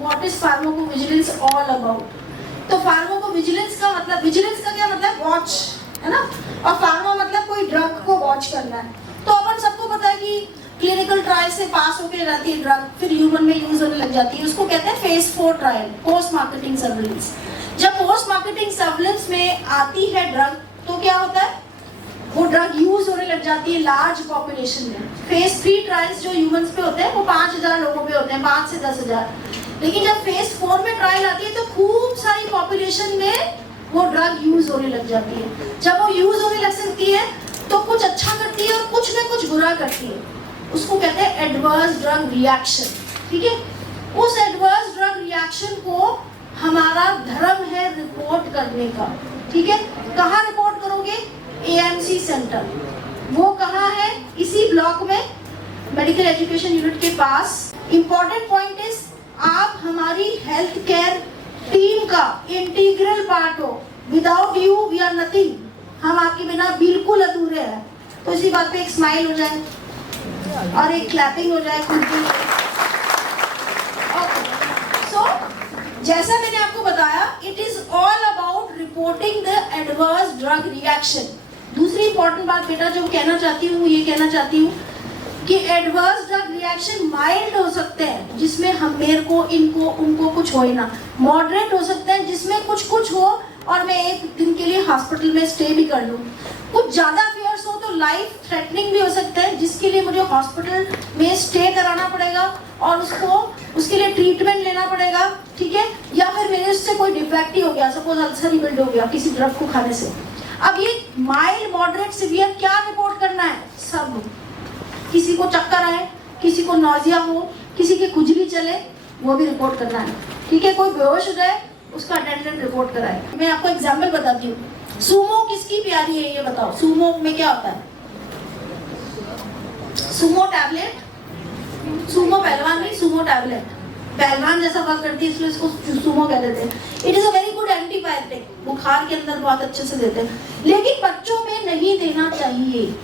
What is pharmacovigilance all about. तो pharmacovigilance का मतलब, विजिलेंस का क्या मतलब, वॉच है ना, और फार्मा मतलब कोई ड्रग को वॉच करना है। तो अपन सबको पता है कि क्लिनिकल ट्रायल से पास होकर रहती है ड्रग, फिर ह्यूमन में यूज होने लग जाती है, उसको कहते हैं phase 4 trial, post marketing surveillance. जब पोस्ट मार्केटिंग सर्विलेंस में आती है ड्रग, तो क्या होता है, वो ड्रग यूज होने लग जाती है लार्ज पॉपुलेशन में। फेज 3 ट्रायल्स जो ह्यूमंस पे होते हैं वो 5000 लोगों पे होते हैं, 5 से 10,000। लेकिन जब फेज 4 में ट्रायल आती है तो खूब सारी पॉपुलेशन में वो ड्रग यूज होने लग जाती है। जब वो यूज होने लग सकती है तो कुछ अच्छा करती है और कुछ में कुछ बुरा करती है, उसको कहते हैं एडवर्स ड्रग रिएक्शन। ठीक है, उस एडवर्स ड्रग रिएक्शन को हमारा धर्म है रिपोर्ट करने का। ठीक है, कहाँ रिपोर्ट करोगे, एएमसी सेंटर। वो कहाँ है, इसी ब्लॉक में, मेडिकल एजुकेशन यूनिट के पास। इंपॉर्टेंट पॉइंट इज, आप हमारी हेल्थ केयर टीम का इंटीग्रल पार्ट हो। Without you we are nothing, हम आपके बिना बिल्कुल अधूरे हैं। तो इसी बात पे एक स्माइल हो जाए और एक क्लैपिंग हो जाए खुद की। सो जैसा मैंने आपको बताया, it is all about reporting the adverse drug reaction. दूसरी इंपॉर्टेंट बात बेटा जो कहना चाहती हूँ, ये कहना चाहती हूँ कि एडवर्स ड्रग रिएक्शन माइल्ड हो सकते हैं, जिसमें हम, मेरे को, इनको, उनको कुछ हो ना। मॉडरेट हो सकते हैं, जिसमें कुछ कुछ हो और मैं एक दिन के लिए हॉस्पिटल में स्टे भी कर लूँ। कुछ ज्यादा फेयर्स हो तो लाइफ थ्रेटनिंग भी हो सकता है, जिसके लिए मुझे हॉस्पिटल में स्टे कराना पड़ेगा और उसके लिए ट्रीटमेंट लेना पड़ेगा। ठीक है, या फिर मेरे उससे कोई डिफेक्ट ही हो गया, सपोज अल्सर ही बिल्ड हो गया किसी ड्रग को खाने से। अब ये माइल्ड, मॉडरेट, सीवियर क्या रिपोर्ट करना है, सब। किसी को चक्कर आए, किसी को नौजिया हो, किसी की खुजली चले, वो भी रिपोर्ट करना है। ठीक है, कोई बेहोश हो जाए, उसका अटेंडेंट रिपोर्ट कराए। मैं आपको एग्जांपल बताती हूँ, सूमो किसकी प्यारी है ये बताओ, सूमो में क्या होता है, सूमो टैबलेट, सूमो पहलवान नहीं, सूमो टैबलेट, पहलवान जैसा वर्क करती है, इसलिए इसको सूमो कह देते हैं। It is a very good antibiotic, बुखार के अंदर बहुत अच्छे से देते हैं, लेकिन बच्चों में नहीं देना चाहिए।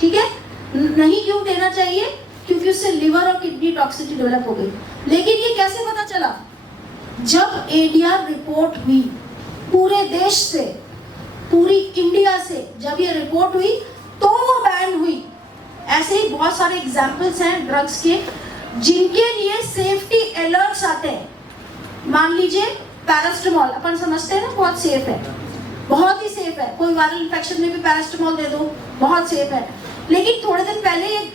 ठीक है, नहीं क्यों देना चाहिए, क्योंकि उससे लिवर और किडनी टॉक्सिसिटी डेवलप हो गई। लेकिन ये कैसे पता चला, जब एडीआर रिपोर्ट हुई पूरे देश से, पूरी इंडिया से, जब ये रिपोर्ट हुई तो वो बैन हुई। ऐसे ही बहुत सारे एग्जाम्पल्स हैं ड्रग्स के जिनके लिए सेफ्टी अलर्ट्स आते हैं। मान लीजिए पैरास्टामोल, अपन समझते हैं ना बहुत सेफ है, बहुत ही सेफ है, कोई वायरल इन्फेक्शन में भी पैरास्टामोल दे दो, बहुत सेफ है। लेकिन थोड़े दिन पहले एक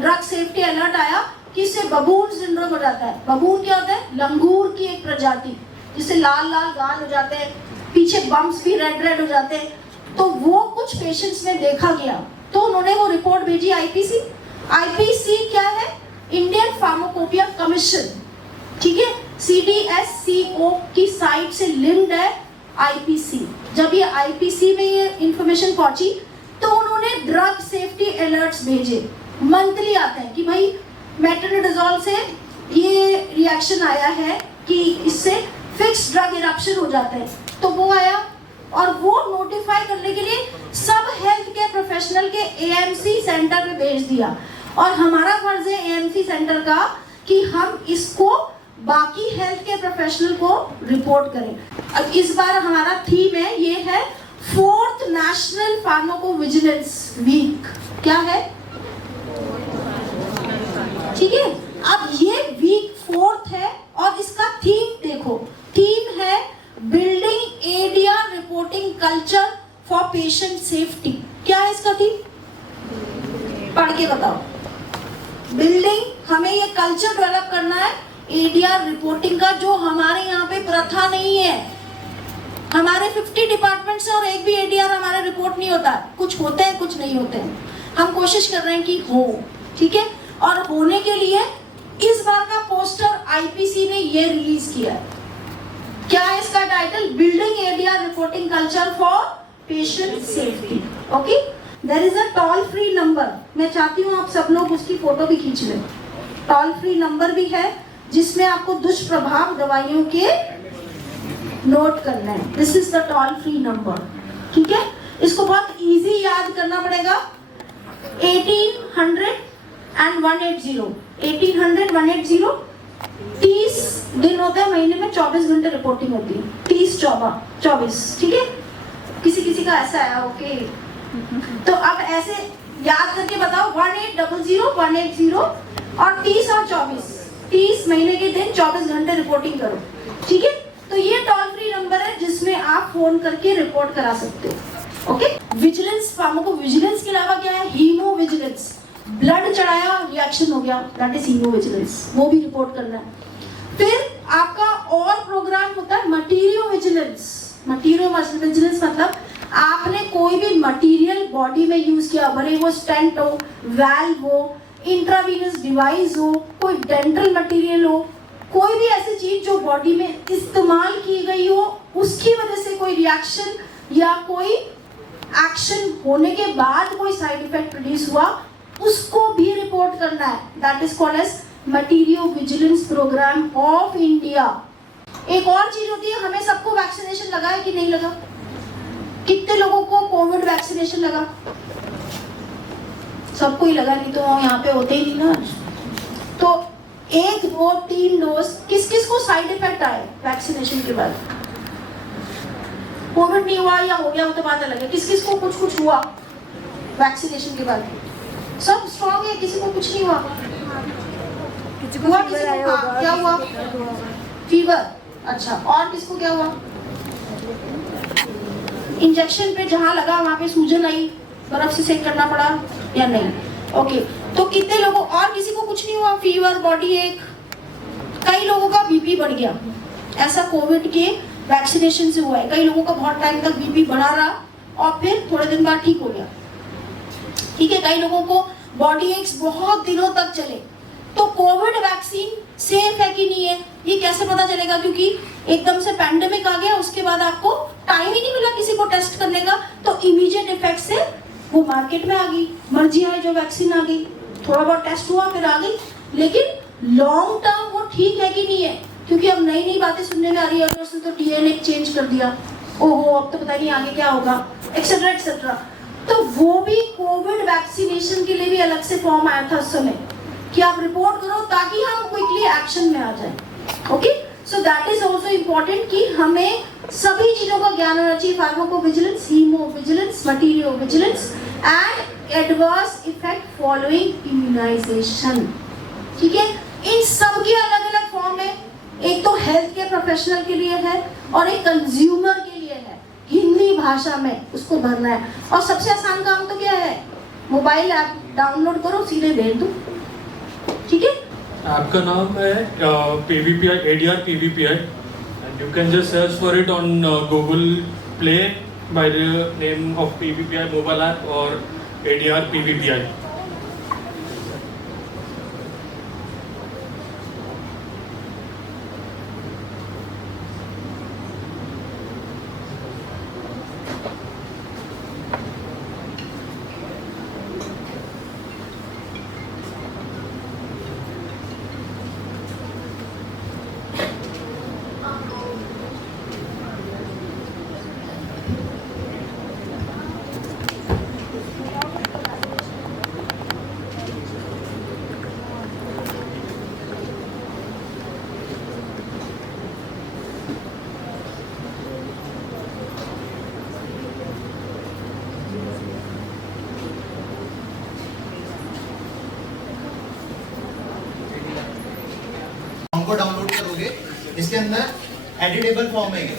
ड्रग सेफ्टी अलर्ट आया कि इससे बबून सिंड्रोम हो जाता है। बबून क्या होता है, लंगूर की एक प्रजाति, जिससे लाल लाल गाल हो जाते हैं, पीछे बम्प्स भी रेड रेड हो जाते हैं। तो वो कुछ पेशेंट्स में देखा गया, तो उन्होंने वो रिपोर्ट भेजी आईपीसी। आईपीसी क्या है, इंडियन फार्माकोपिया कमीशन। ठीक है, CDSCO की साइट से लिंक्ड है आईपीसी। जब ये आईपीसी में ये इंफॉर्मेशन पहुंची तो उन्होंने ड्रग सेफ्टी अलर्ट्स भेजे, मंथली आते हैं कि भाई मेट्रोनिडाजोल से ये रिएक्शन आया है कि इससे फिक्स ड्रग इरप्शन हो जाते हैं। तो वो आया और वो नोटिफाई करने के लिए सब हेल्थ केयर प्रोफेशनल के एएमसी सेंटर में भेज दिया। और हमारा फर्ज है एएमसी सेंटर का कि हम इसको बाकी हेल्थ केयर प्रोफेशनल को रिपोर्ट करें। अब इस बार हमारा थीम है, ये है 4th नेशनल फार्माकोविजिलेंस वीक। क्या है, ठीक है, अब ये वीक 4th है और इसका थीम देखो, थीम है building ADR reporting culture for patient safety. क्या है इसका थीम, पढ़ के बताओ। बिल्डिंग, हमें ये कल्चर डेवलप करना है एडीआर रिपोर्टिंग का, जो हमारे यहाँ पे प्रथा नहीं है। हमारे 50 डिपार्टमेंट्स हैं और एक भी एडीआर हमारा रिपोर्ट नहीं होता, कुछ होते हैं कुछ नहीं होते हैं। हम कोशिश कर रहे हैं कि हो, ठीक है, और होने के लिए इस बार का पोस्टर आईपीसी ने ये रिलीज किया है। क्या है इसका title, building ADR reporting culture for patient safety. Okay, there is a toll free number, मैं चाहती हूँ आप सब लोग उसकी फोटो भी खींच लें। टोल फ्री नंबर भी है जिसमें आपको दुष्प्रभाव दवाइयों के नोट करना है। This is the toll free number, ठीक है। इसको बहुत इजी याद करना पड़ेगा, 1800 and 180, 1800 180 30 दिन होते हैं महीने में, 24 घंटे रिपोर्टिंग होती है, 30-24, ठीक है। किसी का ऐसा है, ओके। तो अब ऐसे याद करके बताओ, 1800 180 और 30 और 24, 30 महीने के दिन 24 घंटे रिपोर्टिंग करो, ठीक है। तो ये टोल फ्री नंबर है जिसमें आप फोन करके रिपोर्ट करा सकते हो, ओके। विजिलेंस, फार्मको विजिलेंस के अलावा क्या है, हीमो विजिलेंस, ब्लड चढ़ाया रिएक्शन हो गया, दैट इज हीमो विजिलेंस, वो भी रिपोर्ट करना है। फिर आपका और प्रोग्राम होता है मटीरियो विजिलेंस। मटीरियो विजिलेंस मतलब आपने कोई भी मटेरियल बॉडी में यूज किया, भले वो स्टेंट हो, वैल्व हो, इंट्रावीनस डिवाइस हो, कोई डेंटल मटेरियल हो, कोई भी ऐसी चीज जो बॉडी में इस्तेमाल की गई हो, उसकी वजह से कोई रिएक्शन या कोई एक्शन होने के बाद कोई साइड इफेक्ट प्रोड्यूस हुआ, उसको भी रिपोर्ट करना है। That is called as materiovigilance programme of India. एक और चीज होती है, हमें सबको वैक्सीनेशन लगा है कि नहीं लगा? कितने लोगों को कोविड वैक्सीनेशन लगा? सबको ही लगा, नहीं तो यहाँ पे होते ही नहीं ना। तो 1, 2, 3 डोज, किस किस को साइड इफेक्ट आए वैक्सीनेशन के बाद? कोविड नहीं हुआ या हो गया वो तो बात अलग है, किस किस को कुछ कुछ हुआ वैक्सीनेशन के बाद? सब स्ट्रॉन्ग है, किसी को कुछ नहीं हुआ? हुआ किसी को? हाँ, क्या हुआ? फीवर। अच्छा, और किसको क्या हुआ? इंजेक्शन पे जहां लगा वहां पे सूजन आई, बर्फ से सेक करना पड़ा या नहीं? ओके, तो कितने लोगों, और किसी को कुछ नहीं हुआ? फीवर, बॉडी एक, कई लोगों का बीपी बढ़ गया, ऐसा कोविड के वैक्सीनेशन से हुआ है। कई लोगों का बहुत टाइम तक बीपी बढ़ा रहा और फिर थोड़े दिन बाद ठीक हो गया, ठीक है। कई लोगों को बॉडी एक्स बहुत दिनों तक चले। तो कोविड वैक्सीन सेफ है कि नहीं है, ये कैसे पता चलेगा? क्योंकि एकदम से पैंडेमिक आ गया, उसके बाद आपको टाइम ही नहीं मिला किसी को टेस्ट करने का, तो इमीडिएट इफेक्ट से वो मार्केट में आ गई, मर्जी है जो वैक्सीन आ गई, थोड़ा बहुत टेस्ट हुआ फिर आ गई। लेकिन लॉन्ग टर्म वो ठीक है कि नहीं है? क्योंकि अब नई नई बातें सुनने में आ रही है, उसने तो डीएनए चेंज कर दिया, ओहो अब तो पता नहीं आगे क्या होगा, एक्सेट्रा एक्सेट्रा। तो वो भी कोविड वैक्सीनेशन के लिए भी अलग से फॉर्म आया था उस समय कि आप रिपोर्ट करो ताकि हम क्विकली एक्शन में आ जाए, okay. So that is also important कि हमें सभी चीजों का ज्ञान होना चाहिए, pharmacovigilance, haemovigilance, materiovigilance and adverse effect following immunisation, ठीक है। इन सब के अलग अलग फॉर्म है, एक तो हेल्थ केयर प्रोफेशनल के लिए है और एक कंज्यूमर के लिए है, हिंदी भाषा में उसको भरना है। और सबसे आसान काम तो क्या है, मोबाइल ऐप डाउनलोड करो, सीधे भेज दो, ठीक है। आपका नाम है PVPI, ADR PVPI, and you can just search for it on Google Play by the name of PVPI mobile app or ADR PVPI. को डाउनलोड करोगे, इसके अंदर एडिटेबल फॉर्म है, ये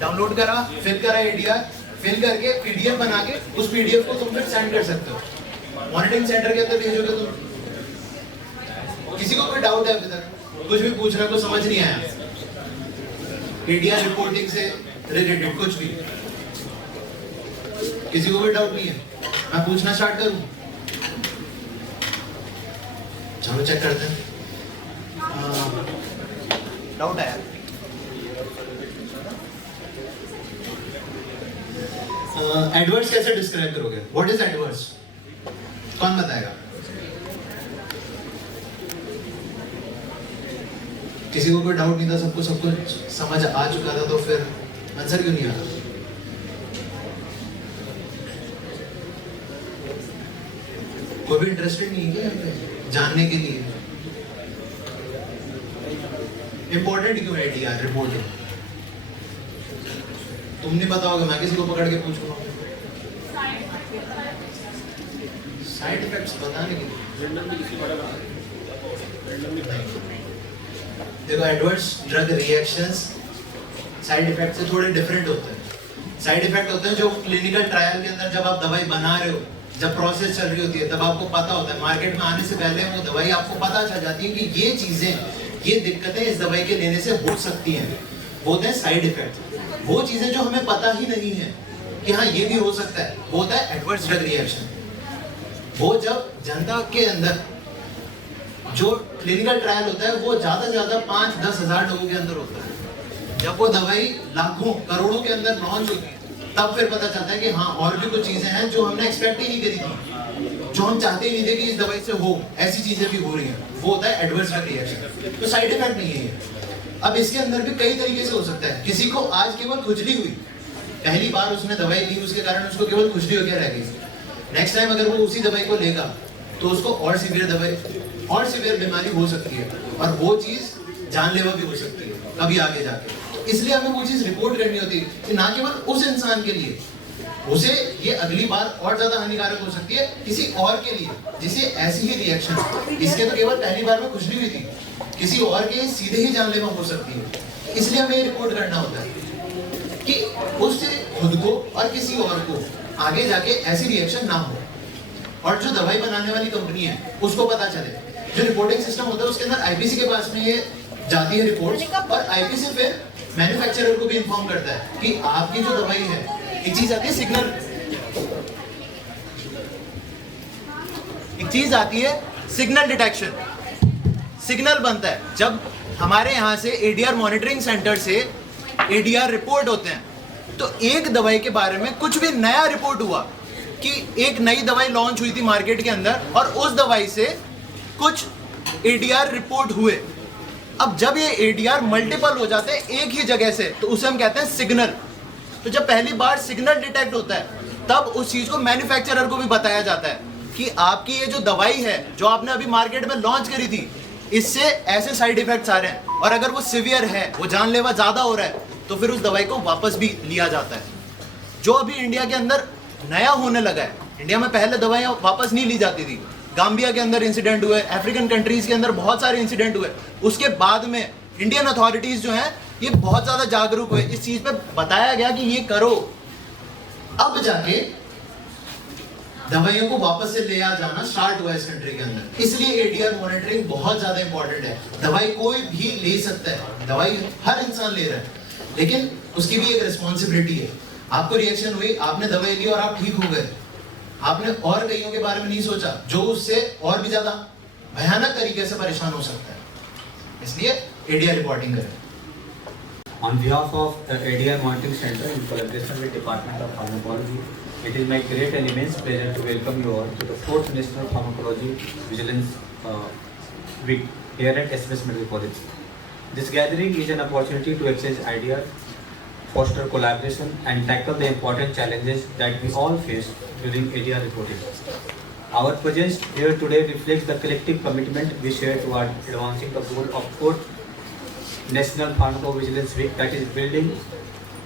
डाउनलोड करा, फिल करा एडीआर, फिल करके पीडीएफ बना के उस पीडीएफ को तुम फिर सेंड कर सकते हो, मॉनिटरिंग सेंटर के अंदर भेजोगे तुम। किसी को कोई डाउट है अभी तक, कुछ भी पूछना, कुछ समझ नहीं आया एडीआर रिपोर्टिंग से रिलेटेड कुछ भी, किसी को कोई डाउट नहीं है? मैं पूछना स्टार्ट करूं? चलो चेक करते हैं। डाउट है? एडवर्स कैसे डिस्क्राइब करोगे? What is adverse? कौन बताएगा? किसी को कोई डाउट नहीं था, सबको सब कुछ समझ आ चुका था, तो फिर आंसर क्यों नहीं आ रहा? कोई भी इंटरेस्टेड नहीं है क्या जानने के लिए? इंपॉर्टेंट क्यों है एडीआर रिपोर्ट? तुम नहीं पता होगा, मैं किसी को पकड़ के पूछूंगा। साइड इफेक्ट्स बताने के लिए देखो, adverse drug reactions side effect से थोड़े डिफरेंट होते हैं। साइड इफेक्ट होते हैं जो क्लिनिकल ट्रायल के अंदर जब आप दवाई बना रहे हो, जब प्रोसेस चल रही होती है, तब आपको पता होता है, मार्केट में आने से पहले वो दवाई आपको पता चल जाती है कि ये चीजें, ये दिक्कतें इस दवाई के लेने से हो सकती हैं, होते हैं साइड इफेक्ट। वो चीजें जो हमें पता ही नहीं है कि हाँ ये भी हो सकता है, वो होता है एडवर्स ड्रग रिएक्शन। वो जब जनता के अंदर जो क्लिनिकल ट्रायल होता है वो ज्यादा से ज्यादा 5-10 हजार लोगों के अंदर होता है। जब वो दवाई लाखों करोड़ों के अंदर लॉन्च होती है, तब फिर पता चलता है कि हाँ और भी कुछ चीजें हैं जो हमने एक्सपेक्ट ही नहीं करी थी, जो हम चाहते ही नहीं थे कि इस दवाई से हो, ऐसी चीजें भी हो रही हैं। वो होता है एडवर्स ड्रग रिएक्शन। तो साइड इफेक्ट नहीं है ये। अब इसके अंदर भी कई तरीके से हो सकता है। किसी को आज केवल खुजली हुई, पहली बार उसने दवाई ली, उसके कारण उसको केवल खुजली होकर रह गई। नेक्स्ट टाइम अगर वो उसी दवाई को लेगा तो उसको और सीवियर दवाई और सीवियर बीमारी हो सकती है, और वो चीज जानलेवा भी हो सकती है कभी आगे जाके। तो इसलिए हमें वो चीज रिपोर्ट करनी होती है कि ना केवल उस इंसान के लिए, उसे ये अगली बार और ज्यादा हानिकारक हो सकती है, किसी और के लिए जिसे ऐसी ही रिएक्शन, इसके तो केवल पहली बार में खुजली हुई थी, किसी और के सीधे ही जानलेवा हो सकती है। इसलिए हमें रिपोर्ट करना होता है कि उससे खुद को और किसी और को आगे जाके ऐसी रिएक्शन ना हो, और जो दवाई बनाने वाली कंपनी है उसको पता चले। जो रिपोर्टिंग सिस्टम होता है उसके अंदर आईपीसी के पास में ये जाती है रिपोर्ट, और आईपीसी फिर मैन्युफैक्चरर को भी इन्फॉर्म करता है कि आपकी जो दवाई है, एक चीज आती है सिग्नल, एक चीज आती है सिग्नल डिटेक्शन। सिग्नल बनता है जब हमारे यहाँ से एडीआर मॉनिटरिंग सेंटर से एडीआर रिपोर्ट होते हैं, तो एक दवाई के बारे में कुछ भी नया रिपोर्ट हुआ कि एक नई दवाई लॉन्च हुई थी मार्केट के अंदर, और उस दवाई से कुछ एडीआर रिपोर्ट हुए। अब जब ये एडीआर मल्टीपल हो जाते हैं एक ही जगह से, तो उसे हम कहते हैं सिग्नल। तो जब पहली बार सिग्नल डिटेक्ट होता है, तब उस चीज को मैन्युफैक्चरर को भी बताया जाता है कि आपकी ये जो दवाई है जो आपने अभी मार्केट में लॉन्च करी थी, इससे ऐसे साइड इफेक्ट्स आ रहे हैं, और अगर वो सिवियर है, वो जानलेवा ज्यादा हो रहा है, तो फिर उस दवाई को वापस भी लिया जाता है। जो अभी इंडिया के अंदर नया होने लगा है, इंडिया में पहले दवाइयाँ वापस नहीं ली जाती थी, गाम्बिया के अंदर इंसिडेंट हुए, अफ्रीकन कंट्रीज के अंदर बहुत सारे इंसिडेंट हुए। उसके बाद में इंडियन अथॉरिटीज जो हैं ये बहुत ज्यादा जागरूक हुए, इस चीज पे बताया गया कि ये करो, अब जाके दवाइयों को वापस से ले आ जाना स्टार्ट हुआ इस कंट्री के अंदर। इसलिए एडीआर मॉनिटरिंग बहुत ज्यादा इंपॉर्टेंट है। दवाई कोई भी ले सकता है, दवाई हर इंसान ले रहा है, लेकिन उसकी भी एक रिस्पॉन्सिबिलिटी है। आपको रिएक्शन हुई, आपने दवाई ली और आप ठीक हो गए, आपने और कईयों के बारे में नहीं सोचा जो उससे और भी ज्यादा भयानक तरीके से परेशान हो सकता है। इसलिए एडीआर रिपोर्टिंग करें। On behalf of the ADR Monitoring Center in collaboration with Department of Pharmacology, it is my great and immense pleasure to welcome you all to the 4th National Pharmacology Vigilance Week here at SBS Medical College. This gathering is an opportunity to exchange ideas, foster collaboration and tackle the important challenges that we all face during ADR reporting. Our presence here today reflects the collective commitment we share toward advancing the goal of 4th National Pharmacovigilance Week,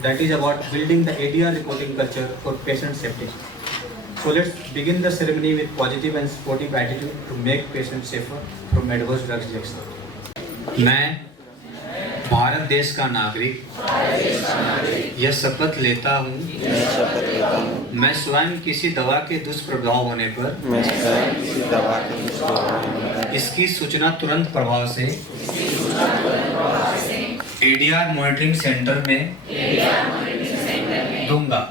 that is about building the ADR reporting culture for patient safety. So let's begin the ceremony with positive and supportive attitude to make patients safer from adverse drug reaction. मैं भारत देश का नागरिक यह शपथ लेता हूँ, मैं स्वयं किसी दवा के दुष्प्रभाव होने पर इसकी सूचना तुरंत प्रभाव से एडीआर मॉनिटरिंग सेंटर में दूंगा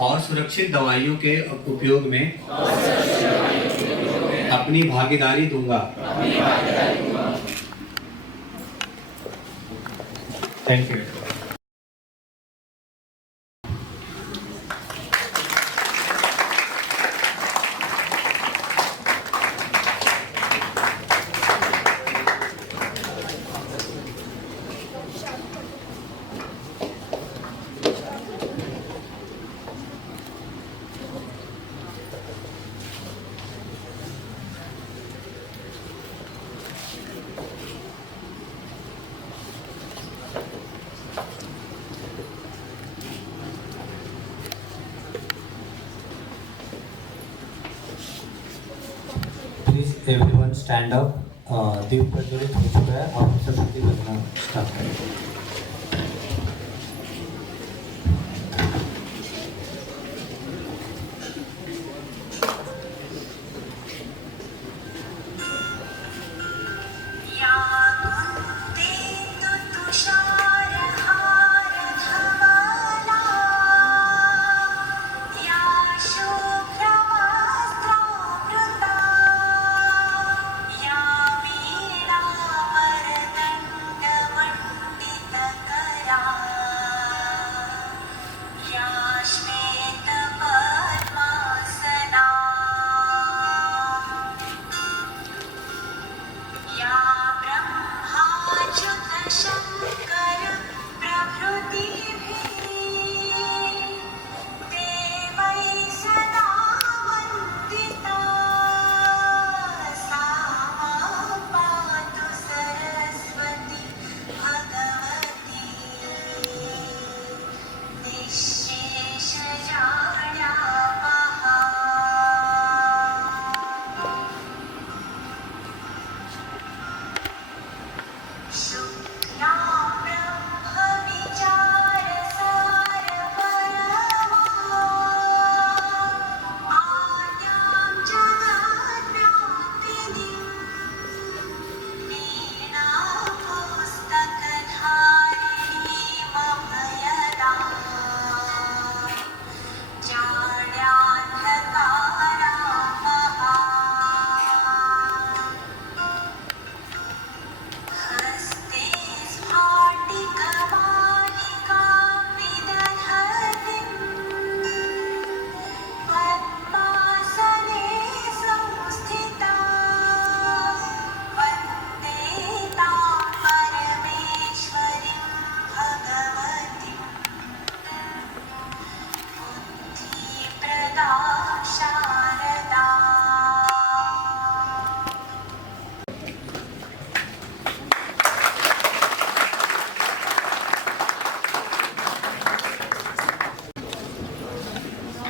और सुरक्षित दवाइयों के उपयोग में अपनी भागीदारी दूंगा। Thank you. everyone stand up. दीप प्रज्वलित हो चुका है और हम सब शक्ति करना स्टार्ट करेंगे.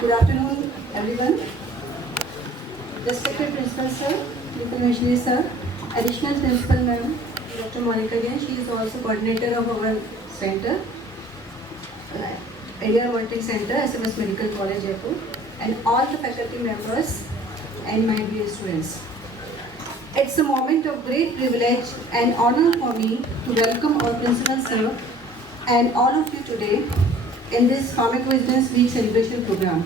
Good afternoon, everyone. Respected Principal Sir, Information Sir, Additional Principal Ma'am, Dr. Monica Jain, she is also coordinator of our center, ADR Monitoring Center, SMS Medical College, Jaipur, and all the faculty members and my dear students. It's a moment of great privilege and honor for me to welcome our Principal Sir and all of you today in this Pharmacovigilance Week celebration program.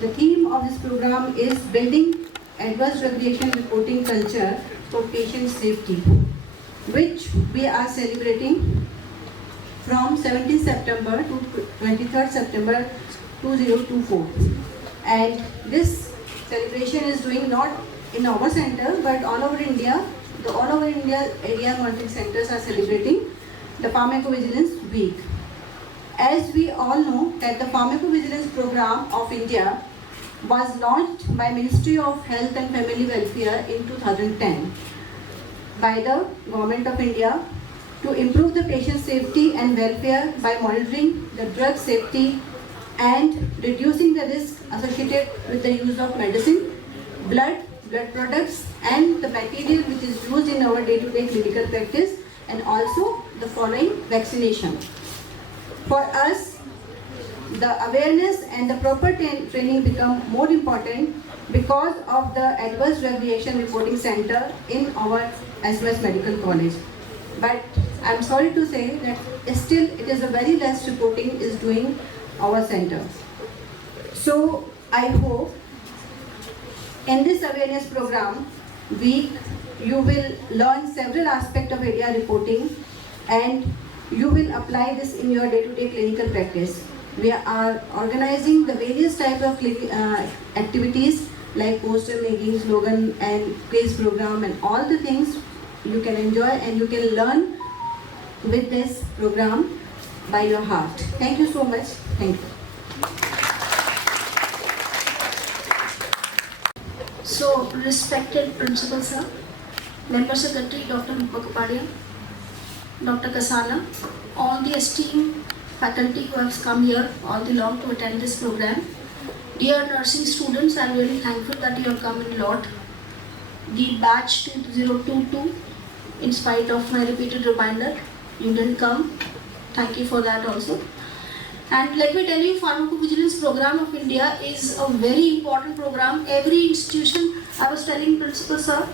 The theme of this program is Building Adverse Drug Reaction Reporting Culture for Patient Safety, which we are celebrating from 17 September to 23rd September 2024. And this celebration is doing not in our center but all over India. All over India area monitoring centers are celebrating the Pharmacovigilance Week. As we all know that the Pharmacovigilance Program of India was launched by Ministry of Health and Family Welfare in 2010 by the Government of India to improve the patient safety and welfare by monitoring the drug safety and reducing the risk associated with the use of medicine, blood products and the material which is used in our day-to-day clinical practice, and also the following vaccination. For us, the awareness and the proper training become more important because of the Adverse Drug Reaction Reporting Center in our SMS Medical College. But I'm sorry to say that still it is a very less reporting is doing our center. So I hope in this awareness program week you will learn several aspects of ADR reporting and you will apply this in your day-to-day clinical practice. We are organizing the various types of activities like poster making, slogan and quiz program and all the things you can enjoy and you can learn with this program by your heart. Thank you so much. Thank you. So, respected Principal Sir, Member Secretary Dr. Mukpadia, Dr. Kasana, all the esteemed faculty who have come here all the long to attend this program. Dear nursing students, I am really thankful that you have come in lot. the batch 2022, in spite of my repeated reminder. You didn't come. Thank you for that also. And let me tell you, Pharmacovigilance Program of India is a very important program. Every institution, I was telling Principal Sir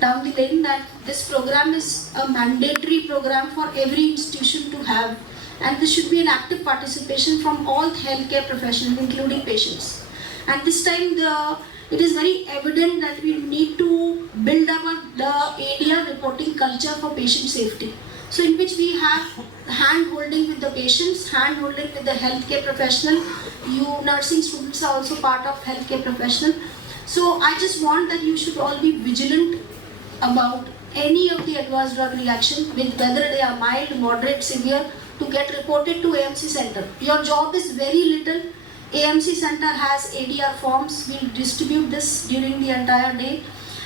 down the lane that this program is a mandatory program for every institution to have, and this should be an active participation from all healthcare professionals, including patients. And this time it is very evident that we need to build up the ADR reporting culture for patient safety. So in which we have hand holding with the patients, hand holding with the healthcare professional. You nursing students are also part of healthcare professional. So I just want that you should all be vigilant about any of the adverse drug reaction, with whether they are mild, moderate, severe, to get reported to AMC center. Your job is very little. AMC center has ADR forms. We'll distribute this during the entire day.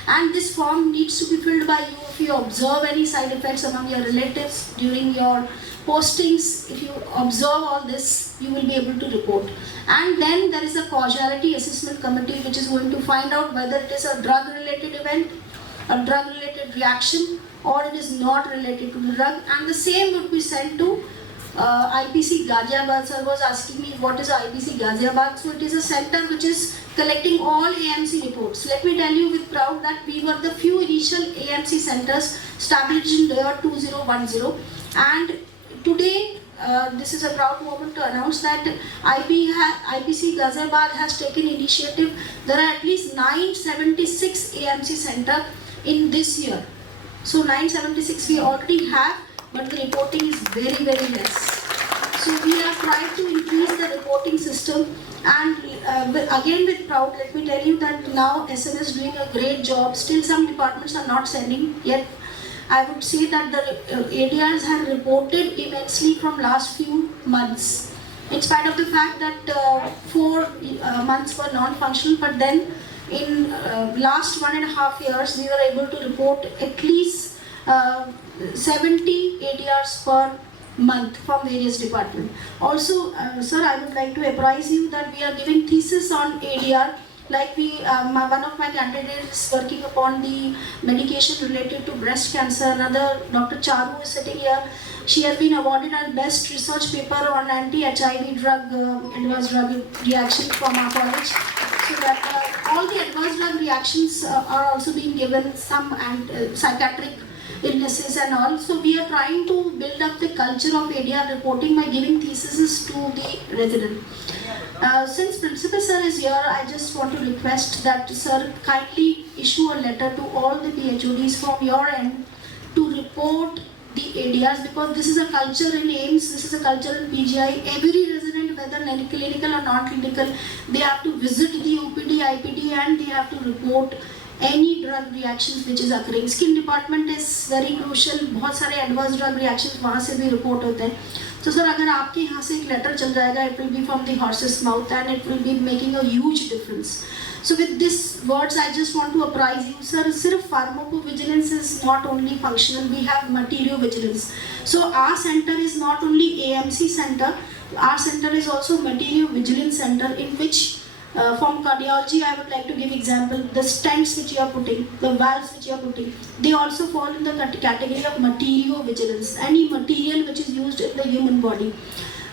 And this form needs to be filled by you. If you observe any side effects among your relatives during your postings, if you observe all this, you will be able to report. And then there is a causality assessment committee which is going to find out whether it is a drug related event, a drug related reaction, or it is not related to the drug. And the same would be sent to IPC Ghaziabad. Sir was asking me what is IPC Ghaziabad. So it is a center which is collecting all AMC reports. Let me tell you with proud that we were the few initial AMC centers established in the year 2010, and today this is a proud moment to announce that IPC Ghaziabad has taken initiative. There are at least 976 AMC center in this year. So 976 we already have, but the reporting is very, very less. So we have tried to increase the reporting system, and again with proud, let me tell you that now SM is doing a great job. Still some departments are not sending yet. I would say that the ADRs have reported immensely from last few months, in spite of the fact that 4 months were non-functional, but then in last 1.5 years we were able to report at least 70 ADRs per month from various departments. Also, sir, I would like to apprise you that we are giving thesis on ADR. Like one of my candidates is working upon the medication related to breast cancer. Another, Dr. Charu is sitting here. She has been awarded our best research paper on anti-HIV drug, adverse drug reaction from our college. So that all the adverse drug reactions are also being given, some psychiatric illnesses and all. So we are trying to build up the culture of ADR reporting by giving theses to the resident. Since Principal Sir is here, I just want to request that Sir kindly issue a letter to all the PHODs from your end to report the ADRs, because this is a culture in AIMS, this is a culture in PGI. Every resident, whether clinical or non-clinical, they have to visit the OPD, IPD, and they have to report any drug reactions which is occurring. Skin department is very crucial. बहुत सारे adverse drug reactions वहाँ से भी report होते हैं. तो sir अगर आपके यहाँ से एक letter चल जाएगा, it will be from the horse's mouth and it will be making a huge difference. So with these words, I just want to apprise you, sir, सिर्फ pharmacovigilance is not only functional, we have material vigilance. So our center is not only AMC center, our center is also material vigilance center, in which from cardiology, I would like to give example. The stents which you are putting, the valves which you are putting, they also fall in the category of material vigilance. Any material which is used in the human body.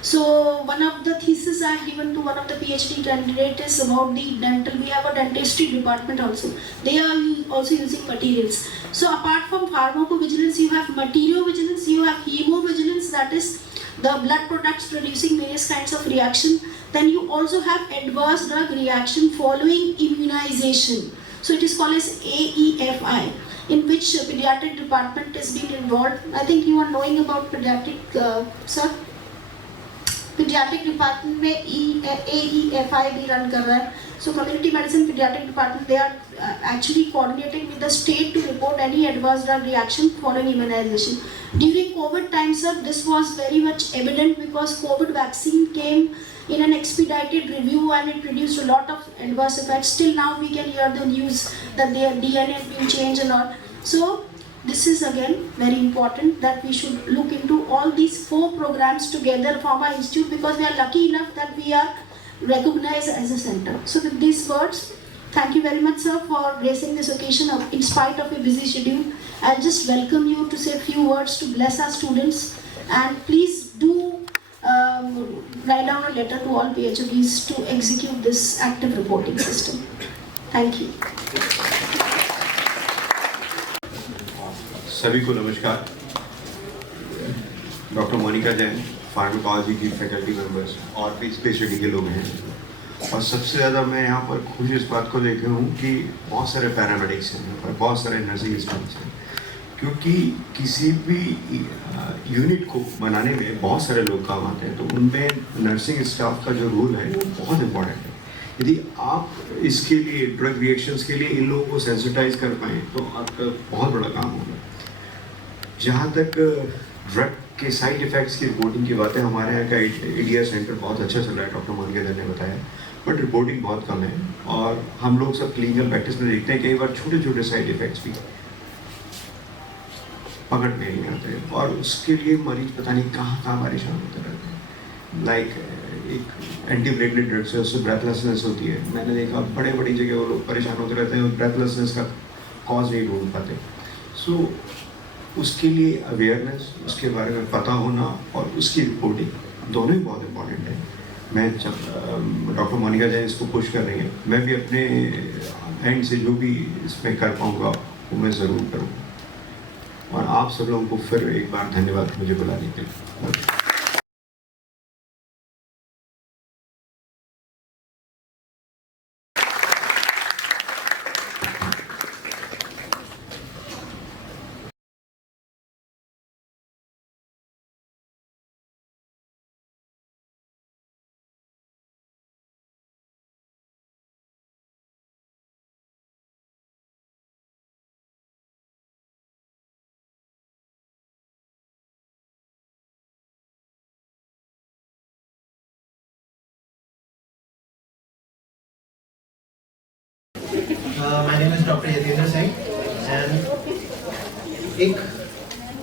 So one of the thesis I have given to one of the PhD candidates is about the dental. We have a dentistry department also. They are also using materials. So apart from pharmacovigilance, you have material vigilance, you have hemovigilance, that is the blood products producing various kinds of reaction. Then you also have adverse drug reaction following immunization. So it is called as AEFI, in which pediatric department is being involved. I think you are knowing about pediatric, sir? Pediatric department में AEFI भी run कर रहा है. So community medicine pediatric department, they are actually coordinating with the state to report any adverse drug reaction following immunization. During COVID time, sir, this was very much evident because COVID vaccine came in an expedited review and it produced a lot of adverse effects. Till now we can hear the news that their DNA has been changed and all. So this is again very important that we should look into all these 4 programs together from our institute, because we are lucky enough that we are recognized as a center. So with these words, Thank you very much, sir, for gracing this occasion in spite of your busy schedule. I'll just welcome you to say a few words to bless our students, and please do write down a letter to all PHODs to execute this active reporting system. Thank you. सभी को नमस्कार। Doctor Monika Jain, pharmacology की faculty members और भी speciality के लोग हैं, और सबसे ज़्यादा मैं यहाँ पर खुश इस बात को देखे हूँ कि बहुत सारे पैरामेडिक्स हैं और बहुत सारे नर्सिंग स्टूडेंट्स हैं, क्योंकि किसी भी यूनिट को बनाने में बहुत सारे लोग काम आते हैं, तो उनमें नर्सिंग स्टाफ का जो रोल है वो बहुत इम्पोर्टेंट है। यदि आप इसके लिए ड्रग रिएक्शंस के लिए इन लोगों को सेंसिटाइज कर पाएँ तो आपका बहुत बड़ा काम होगा। जहाँ तक ड्रग के साइड इफ़ेक्ट्स की रिपोर्टिंग की बात है, हमारे यहाँ का एडीआर सेंटर बहुत अच्छा चल रहा है, डॉक्टर मोनिका जैन ने बताया, बट रिपोर्टिंग बहुत कम है। और हम लोग सब क्लिनिकल प्रैक्टिस में देखते हैं कई बार छोटे छोटे साइड इफ़ेक्ट्स भी पकड़ में नहीं आते, और उसके लिए मरीज पता नहीं कहाँ परेशान होते रहते हैं। लाइक एक एंटी प्लेटलेट ड्रग से उससे ब्रेथलेसनेस होती है, मैंने देखा बड़ी जगह वो लोग परेशान होते रहते हैं और ब्रेथलेसनेस का कॉज नहीं ढूंढ पाते। सो उसके लिए अवेयरनेस, उसके बारे में पता होना और उसकी रिपोर्टिंग दोनों ही बहुत इम्पोर्टेंट है। मैं जब डॉक्टर मोनिका जैन इसको पुश कर रही हैं, मैं भी अपने एंड से जो भी इसमें कर पाऊँगा वो मैं ज़रूर करूँगा। और आप सब लोगों को फिर एक बार धन्यवाद मुझे बुलाने के लिए। My name is Dr. Yatendra Singh, and एक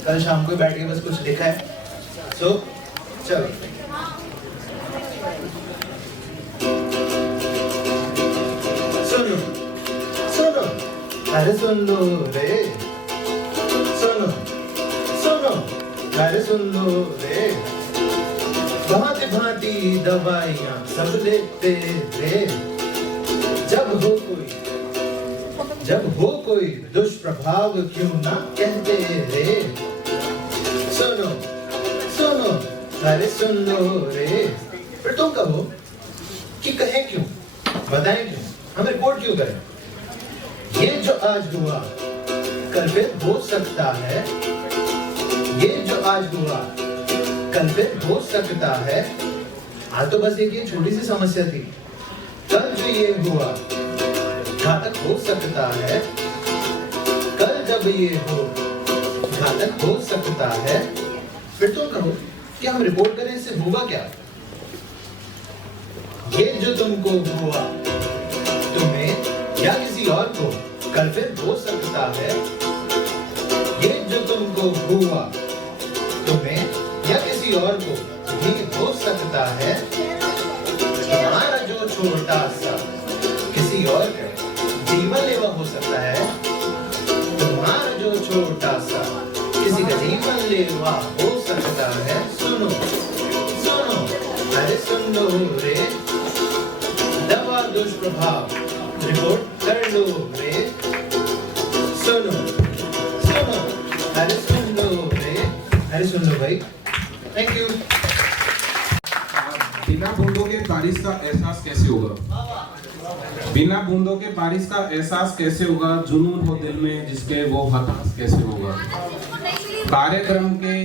कल शाम को बैठ के बस कुछ लिखा है, so चलो। सुनो सुनो अरे सुन लो रे, सुनो सुनो अरे सुन लो रे, भांति भांति दवाइयाँ सब लेते रे, जब हो कोई दुष्प्रभाव क्यों ना कहते रे, सुनो सुनो अरे सुन लो रे। फिर तुम कहो कि कहें क्यों, बताएं क्यों, हम रिपोर्ट क्यों करें। ये जो आज हुआ कल फिर हो सकता है, ये जो आज हुआ कल फिर हो सकता है। आज तो बस एक ये छोटी सी समस्या थी, कल जो ये हुआ घातक हो सकता है, कल जब ये हो घातक हो सकता है। फिर तुम कहो कि हम रिपोर्ट करें, इससे होगा क्या। ये जो तुमको हुआ तुम्हें या किसी और को कल फिर हो सकता है, ये जो तुमको हुआ तुम्हें या किसी और को भी हो सकता है। तुम्हारा जो छोटा सा किसी और का जीवन लेवा हो सकता है, तुम्हारा जो छोटा सा किसी का जीवन लेवा हो सकता है। सुनो सुनो अरे सुन लो रे, दवा दुष्प्रभाव रिपोर्ट कर लो रे, सुनो सुनो अरे सुन लो रे, अरे सुन लो भाई। Thank you. बिना बूंदों के बारिश का एहसास कैसे होगा, बिना बूंदों के बारिश का एहसास कैसे होगा, जुनून हो दिल में जिसके वो हताश कैसे होगा। कार्यक्रम के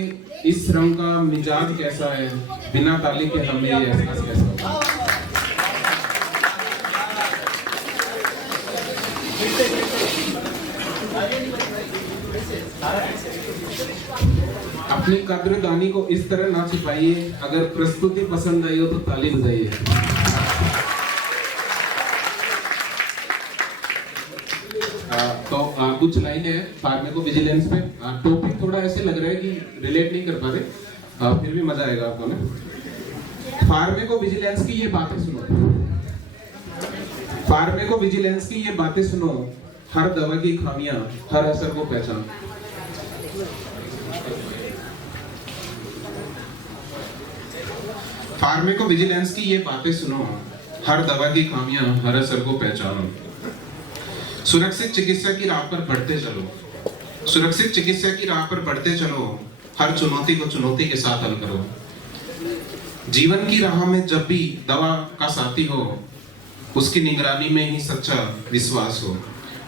इस श्रम का मिजाज कैसा है, बिना ताली के हमें ये एहसास कैसे होगा। अपनी कद्रदानी को इस तरह ना छिपाइए, अगर प्रस्तुति पसंद आई हो तो ताली बजाइए। कुछ लाइन है फार्मेको विजिलेंस पे। टॉपिक थोड़ा ऐसे लग रहा है कि रिलेट नहीं कर पा रहे, फिर भी मजा आएगा आपको ना। फार्मेको विजिलेंस की ये बातें सुनो। फार्माकोविजिलेंस की ये बातें सुनो, हर दवा की खामियां, हर असर को पहचानो। फार्माकोविजिलेंस की ये बातें सुनो, हर दवा की खामियां, हर असर को पहचानो। सुरक्षित चिकित्सा की राह पर बढ़ते चलो, सुरक्षित चिकित्सा की राह पर बढ़ते चलो, हर चुनौती को चुनौती के साथ हल करो। जीवन की राह में जब भी दवा का साथी हो, उसकी निगरानी में ही सच्चा विश्वास हो।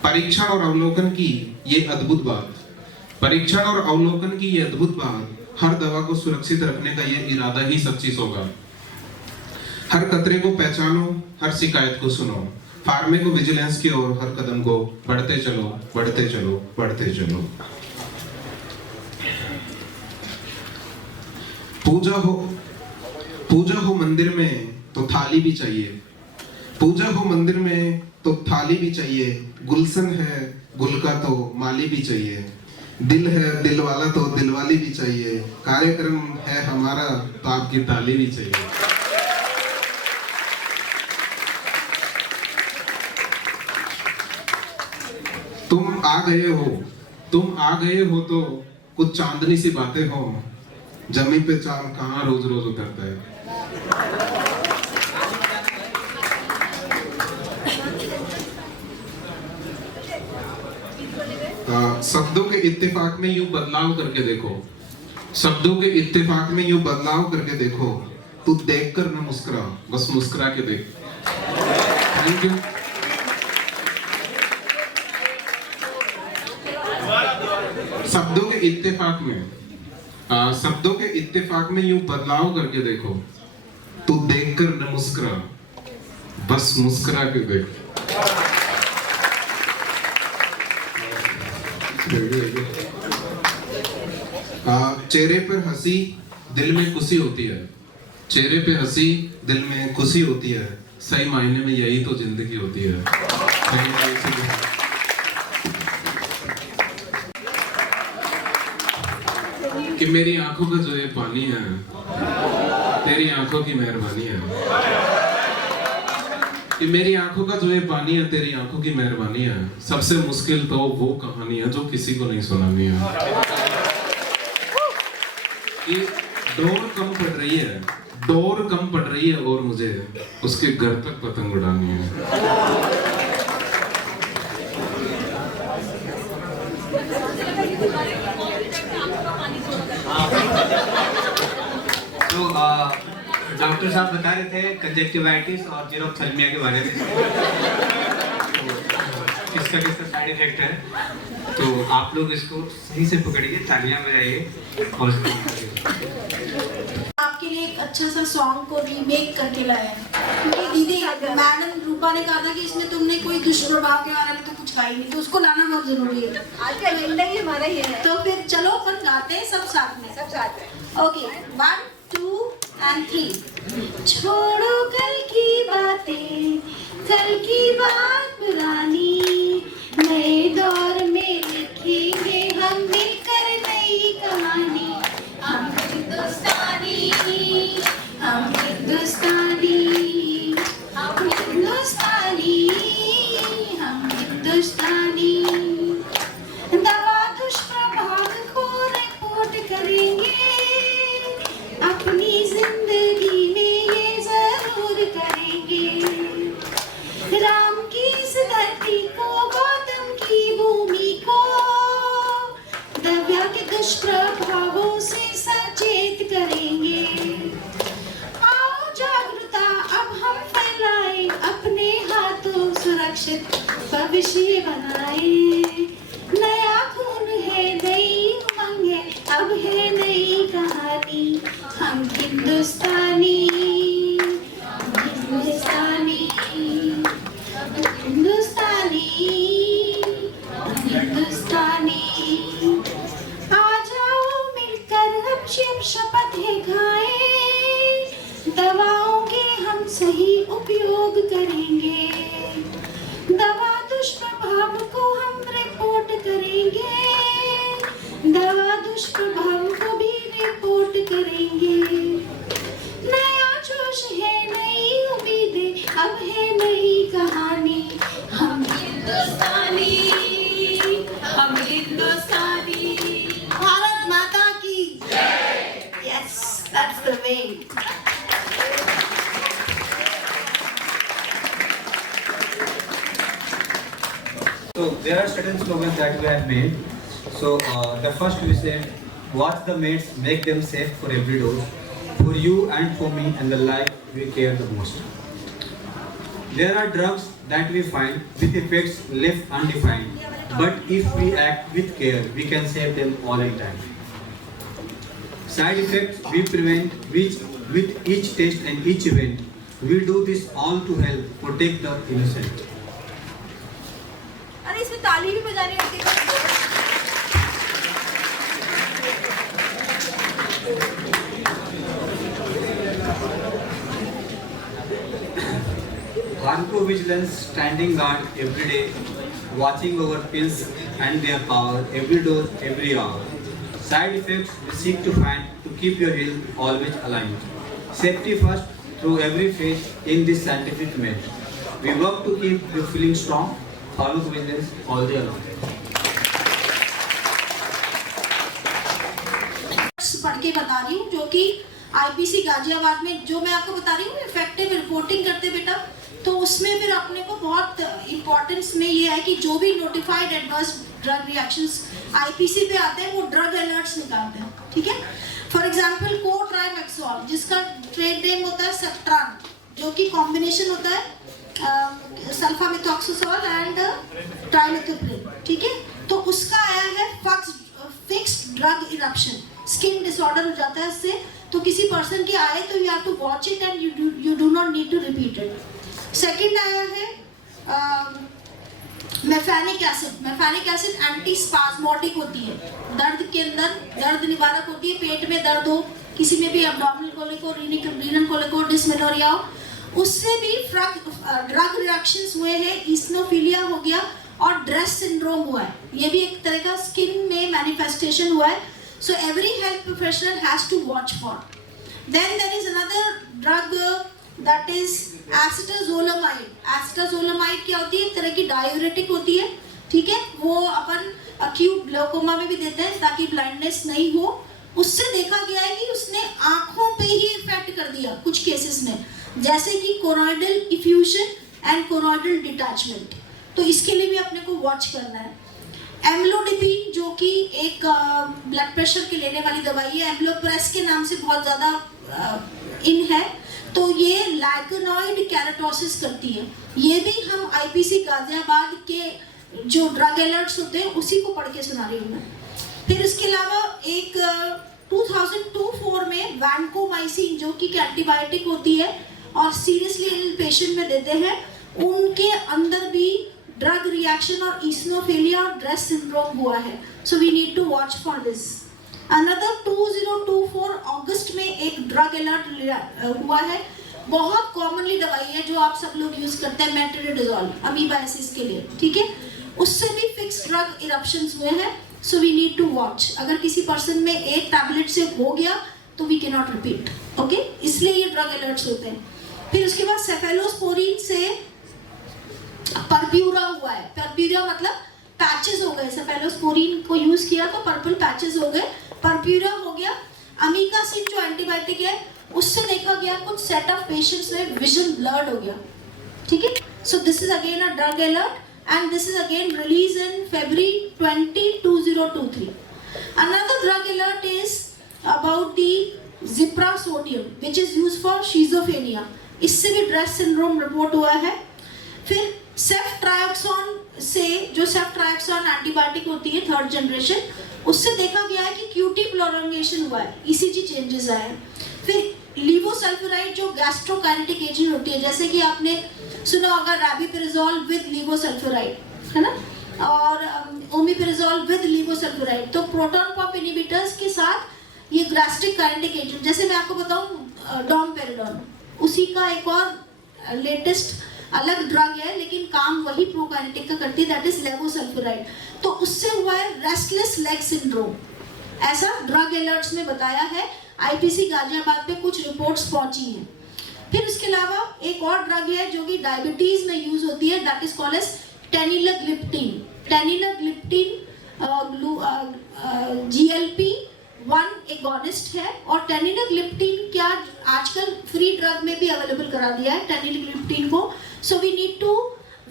परीक्षण और अवलोकन की ये अद्भुत बात, परीक्षण और अवलोकन की ये अद्भुत बात, हर दवा को सुरक्षित रखने का ये इरादा ही सब चीज होगा। हर खतरे को पहचानो, हर शिकायत को सुनो, फार्माकोविजिलेंस की ओर हर कदम को बढ़ते चलो, बढ़ते चलो, बढ़ते चलो। पूजा हो मंदिर में तो थाली भी चाहिए, पूजा हो मंदिर में तो थाली भी चाहिए। गुलशन है गुल का तो माली भी चाहिए, दिल है दिल वाला तो दिलवाली भी चाहिए। कार्यक्रम है हमारा तो आपकी ताली भी चाहिए। तुम आ गए हो तो कुछ चांदनी सी बातें हो, जमी पे चांद कहाँ रोज रोज उतरता है। शब्दों के इत्तेफाक में यूं बदलाव करके देखो, शब्दों के इत्तेफाक में यूं बदलाव करके देखो। तू देख कर न मुस्कुरा, बस मुस्कुरा के देख। Thank you. शब्दों के इत्तेफाक में यूं बदलाव करके देखो। तू देख कर न मुस्कुरा, बस मुस्कुरा के देख। चेहरे पर हंसी दिल में खुशी होती है, चेहरे पे हंसी दिल में खुशी होती है। सही मायने में यही तो जिंदगी होती है। कि मेरी आंखों का जो ये पानी है, तेरी आंखों की मेहरबानी है। कि मेरी आंखों का जो ये पानी है, तेरी आंखों की मेहरबानी है। सबसे मुश्किल तो वो कहानी है जो किसी को नहीं सुनानी है। कि डोर कम पड़ रही है, डोर कम पड़ रही है और मुझे उसके घर तक पतंग उड़ानी है। तो डॉक्टर साहब बता रहे थे कंजक्टिवाइटिस और जीरोप्थेल्मिया के बारे में, किसका किसका साइड इफेक्ट है। तो आप लोग इसको सही से पकड़िए, तालियां बजाइए और आपके लिए एक अच्छा सा सॉन्ग को रीमेक करके लाया है, क्योंकि दीदी मैडम रूपा ने कहा था कि इसमें तुमने कोई दुष्प्रभाव के बारे में तो कुछ है ही नहीं, तो उसको लाना बहुत जरूरी है। आज का एजेंडा ही हमारा ये है। तो फिर चलो अपन गाते हैं सब साथ में, सब साथ में। Okay 1 2 and 3। छोड़ो कल की बातें, कल की बात पुरानी, नए दौर में लिखेंगे हम मिलकर नई कहानी। हम हिंदुस्तानी, हम हिंदुस्तानी, हम हिंदुस्तानी, हम हिंदुस्तानी। दवा दुष्प्रभाव को रिपोर्ट करेंगे, अपनी जिंदगी में ये जरूर करेंगे। राम की इस धरती को, गौतम की भूमि को, दवा के दुष्प्रभावों से सचेत करेंगे। आओ जागरूकता अब हम फैलाएं, अपने हाथों सुरक्षित भविष्य बनाए। नया खून है, नई उमंग है, अब है नई कहानी। हम हिंदुस्तानी, हिंदुस्तानी, हिंदुस्तानी, हिंदुस्तानी। आ जाओ मिलकर हम शपथ है खाएं, दवाओं के हम सही उपयोग करेंगे। दवा दुष्प्रभाव को हम रिपोर्ट करेंगे, दवा दुष्प्रभाव को भी रिपोर्ट करेंगे। नया जोश है, नई उम्मीदें, अब है नई कहानी। हिंदुस्तानी, हम हिंदुस्तानी, भारत माता की जय। Yes, that's the way. So there are certain slogans that we have made. So the first we said, watch the mates, make them safe for every dose, for you and for me and the life we care the most. There are drugs that we find with effects left undefined, but if we act with care, we can save them all in time. Side effects we prevent with each test and each event. We do this all to help protect the innocent. अरे इसमें ताली भी बजानी होती है। Pharmacovigilance standing guard every day, watching over pills and their power every dose, every hour. Side effects we seek to find to keep your health always aligned. Safety first through every phase in this scientific method. We work to keep you feeling strong. Pharmacovigilance all day long. पढ़ के बता रही हूँ जो कि IPC Ghaziabad में जो मैं आपको बता रही हूँ इफेक्टिव रिपोर्टिंग करते बेटा, तो उसमें फिर अपने को बहुत इम्पोर्टेंस में ये है कि जो भी notified adverse drug reactions IPC पे आते हैं वो ड्रग अलर्ट्स निकालते हैं, ठीक है। फॉर एग्जांपल कोट्राइमेक्सोल जिसका ट्रेड नेम होता है सेप्ट्रान, जो कि कॉम्बिनेशन होता है सल्फामेथॉक्सोसोल एंड ट्राइमेथोप्रिन, ठीक है। तो उसका आया है fixed drug eruption, skin disorder हो जाता है इससे, तो किसी पर्सन की आए तो you have to watch it and you do not need to repeat it. Second आया है मेफेनिक एसिड एंटी स्पाज्मोटिक होती है, दर्द के अंदर दर्द निवारक होती है। पेट में दर्द हो, किसी में भी एब्डोमिनल कोलिक हो, रीनल कोलिक हो, डिस्मेनोरिया हो, उससे भी ड्रग रिएक्शंस हुए हैं। ईस्नोफिलिया हो गया और ड्रेस सिंड्रोम हुआ है, ये भी एक तरह का स्किन में मैनिफेस्टेशन हुआ है। So every health professional has to watch for. Then there is another drug that is acetazolamide. Acetazolamide क्या होती है? एक तरह की डायूरेटिक होती है, ठीक है। वो अपन अक्यूट ग्लाइकोमा में भी देते हैं ताकि ब्लाइंडनेस नहीं हो। उससे देखा गया है कि उसने आंखों पे ही इफेक्ट कर दिया कुछ केसेस में, जैसे कि choroidal effusion and choroidal detachment. तो इसके लिए भी अपने को वॉच करना है। एम्लोडिपिन जो कि एक ब्लड प्रेशर के लेने वाली दवाई है, एम्लोप्रेस के नाम से बहुत ज़्यादा इन है, तो ये लाइकोनॉइड कैराटोसिस करती है। ये भी हम आईपीसी गाजियाबाद के जो ड्रग अलर्ट्स होते हैं उसी को पढ़ के सुना रही हूँ मैं। फिर इसके अलावा एक 2002-04 में वैनकोमाइसिन जो कि एंटीबायोटिक होती है और सीरियसली इल पेशेंट में देते हैं, उनके अंदर भी ड्रग रिएक्शन और ईस्नोफिलिया और ड्रेस सिंड्रोम हुआ है। So we need to watch for this. Another 2024 अगस्त में एक ड्रग अलर्ट हुआ है, बहुत कॉमनली दवाई है जो आप सब लोग यूज करते हैं, मेट्रोनिडाजोल अमीबाइसिस के लिए, ठीक है। उससे भी फिक्स ड्रग इरप्शंस हुए हैं। So we need to watch. अगर किसी पर्सन में एक टैबलेट से हो गया तो we can not repeat, okay, इसलिए ये ड्रग अलर्ट्स होते हैं। फिर उसके बाद सेफेलोस्पोरिन से परप्यूरा हुआ है। परप्यूरा मतलब पैचेस हो गए, सेफेलोस्पोरिन को यूज किया तो पर्पल पैचेस हो गए, परप्यूरा हो गया। अमीकासिन जो एंटीबायोटिक है उससे देखा गया कुछ सेट ऑफ पेशेंट्स में विजन ब्लर्ड हो गया, ठीक है। So this is again a drug alert and this is again released in February 2023. Another drug alert is about the ziprasodium which is used for schizophrenia. इससे भी dress syndrome report हुआ है। फिर सेफ्ट्रायक्सोन से, जो सेफ्ट्रायक्सोन एंटीबायोटिक होती है 3rd जनरेशन, उससे देखा गया है कि क्यूटी प्रोलॉन्गेशन हुआ है, ईसीजी चेंजेस आए हैं। फिर लीवोसल्फराइड जो गैस्ट्रोकाइनेटिक एजेंट होती है, जैसे कि आपने सुना होगा रैबिपिराजोल विद लीवोसल्फराइड, है ना, और ओमिपिराजोल विद लीवोसल्फराइड। तो प्रोटॉन पंप इनहिबिटर्स के साथ ये गैस्ट्रिक काइनेटिक एजेंट, जैसे मैं आपको बताऊं डोमपेरिडोन, उसी का एक और लेटेस्ट अलग ड्रग है लेकिन काम वही प्रोकाइनेटिक का करती है, दैट इज लेवोसल्फराइड। तो उससे हुआ है रेस्टलेस लेग सिंड्रोम, ऐसा ड्रग अलर्ट्स में बताया है। आईपीसी गाजियाबाद पे कुछ रिपोर्ट्स पहुंची हैं। फिर इसके अलावा एक और ड्रग है जो कि डायबिटीज में यूज होती है, that is called as teneligliptin GLP-1 agonist है, और टेनिलग्लिप्टिन क्या आजकल फ्री ड्रग में भी अवेलेबल करा दिया है टेनिलग्लिप्टिन को. So we need to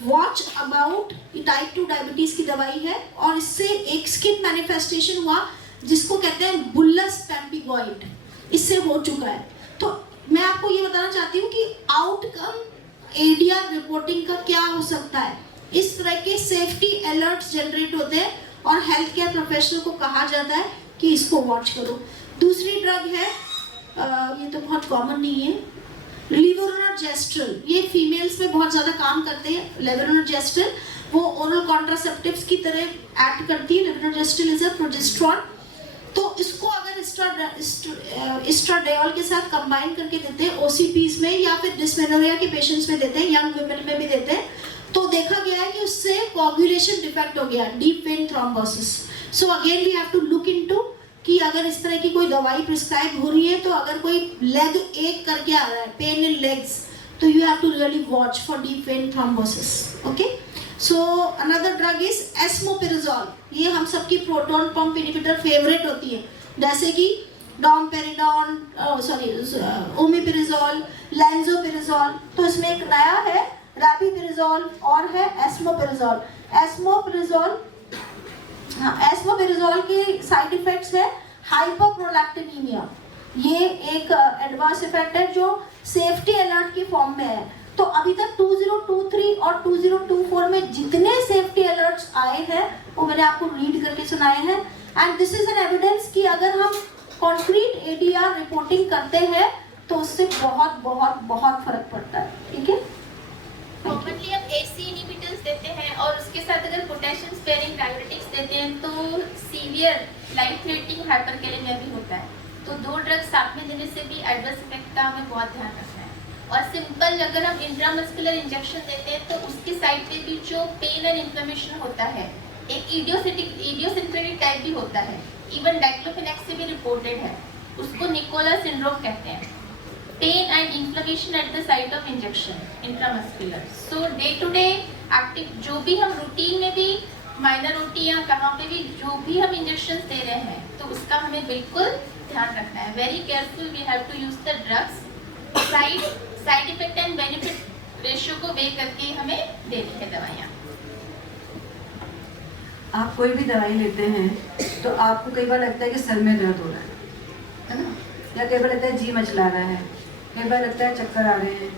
watch about. Type 2 diabetes की दवाई है, और इससे एक स्किन मैनिफेस्टेशन हुआ जिसको कहते हैं बुल्लस पैम्पिगॉइड, इससे हो चुका है. तो मैं आपको ये बताना चाहती हूँ कि आउटकम ADR रिपोर्टिंग का क्या हो सकता है. इस तरह के सेफ्टी अलर्ट्स जनरेट होते हैं, और हेल्थ केयर प्रोफेशनल को कहा जाता है कि इसको वॉच करो. दूसरी ड्रग है, ये तो बहुत कॉमन नहीं है, लेवोनोजेस्ट्रल. ये फीमेल्स में बहुत ज़्यादा काम करते हैं. लेवोनोजेस्ट्रल वो ओरल कॉन्ट्रासेप्टिव्स की तरह एक्ट करती है. लेवोनोजेस्ट्रल इज अ प्रोजेस्टेरोन. तो इसको अगर एस्ट्राडियोल के साथ कंबाइन करके देते हैं OCPs में, या फिर डिस्मेनोरिया के पेशेंट्स में देते हैं, यंग वुमेन में भी देते हैं, तो देखा गया है कि उससे कोagulation डिफेक्ट हो गया, deep vein thrombosis. So again we have to look into कि अगर इस तरह की कोई दवाई प्रिस्क्राइब हो रही है, तो अगर कोई लेग एक करके आ रहा है, पेन इन लेग्स, तो you have to really watch for deep vein thrombosis. Okay. So another drug is esomeprazole. ये हम सबकी प्रोटॉन पंप इनहिबिटर फेवरेट होती है, जैसे कि डोमपेरिडोन, ओमेपेराजोल, लैंजोपेराजोल. तो इसमें एक नया है रैबिपेराजोल और है एस्मोपेराजोल. एस्मोपेराजोल के साइड इफेक्ट्स है हाइपरप्रोलैक्टिनीमिया. ये एक एडवर्स इफेक्ट है जो सेफ्टी अलर्ट की फॉर्म में है. तो अभी तक 2023 और 2024 में जितने सेफ्टी अलर्ट्स आए हैं वो मैंने आपको रीड करके सुनाए हैं. And this is an evidence कि अगर हम कॉन्क्रीट ADR रिपोर्टिंग करते हैं तो उससे बहुत बहुत बहुत फर्क पड़ता है. ठीक है. कॉमनली हम AC इनहिबिटर्स देते हैं, और उसके साथ अगर पोटेशियम स्पेयरिंग डायबिटिक्स देते हैं तो सीवियर लाइफ थ्रेटनिंग हाइपरकैलेमिया भी होता है. तो 2 ड्रग्स साथ में देने से भी एडवर्स इफेक्ट का हमें बहुत ध्यान रखना है. और सिंपल अगर हम इंट्रामस्कुलर इंजेक्शन देते हैं तो उसके साइड पे भी जो पेन एंड इन्फ्लेमेशन होता है, एक इडियोसिंक्रेटिक टाइप भी होता है. इवन डाइक्लोफेनेक से भी रिपोर्टेड है. उसको निकोला सिंड्रोम कहते हैं. Pain and inflammation at the site of injection intramuscular. So day to day active जो भी हम रूटीन में भी माइनर OT या कहाँ पे भी जो भी हम इंजेक्शन दे रहे हैं, तो उसका हमें बिल्कुल ध्यान रखना है. Very careful we have to use the drugs. Side effect and benefit ratio को वे करके हमें देनी है दवाइयाँ. आप कोई भी दवाई लेते हैं तो आपको कई बार लगता है कि सर में दर्द हो रहा है ना, या कई बार लगता है जी मचला रहा है, कई बार लगता है चक्कर आ रहे हैं,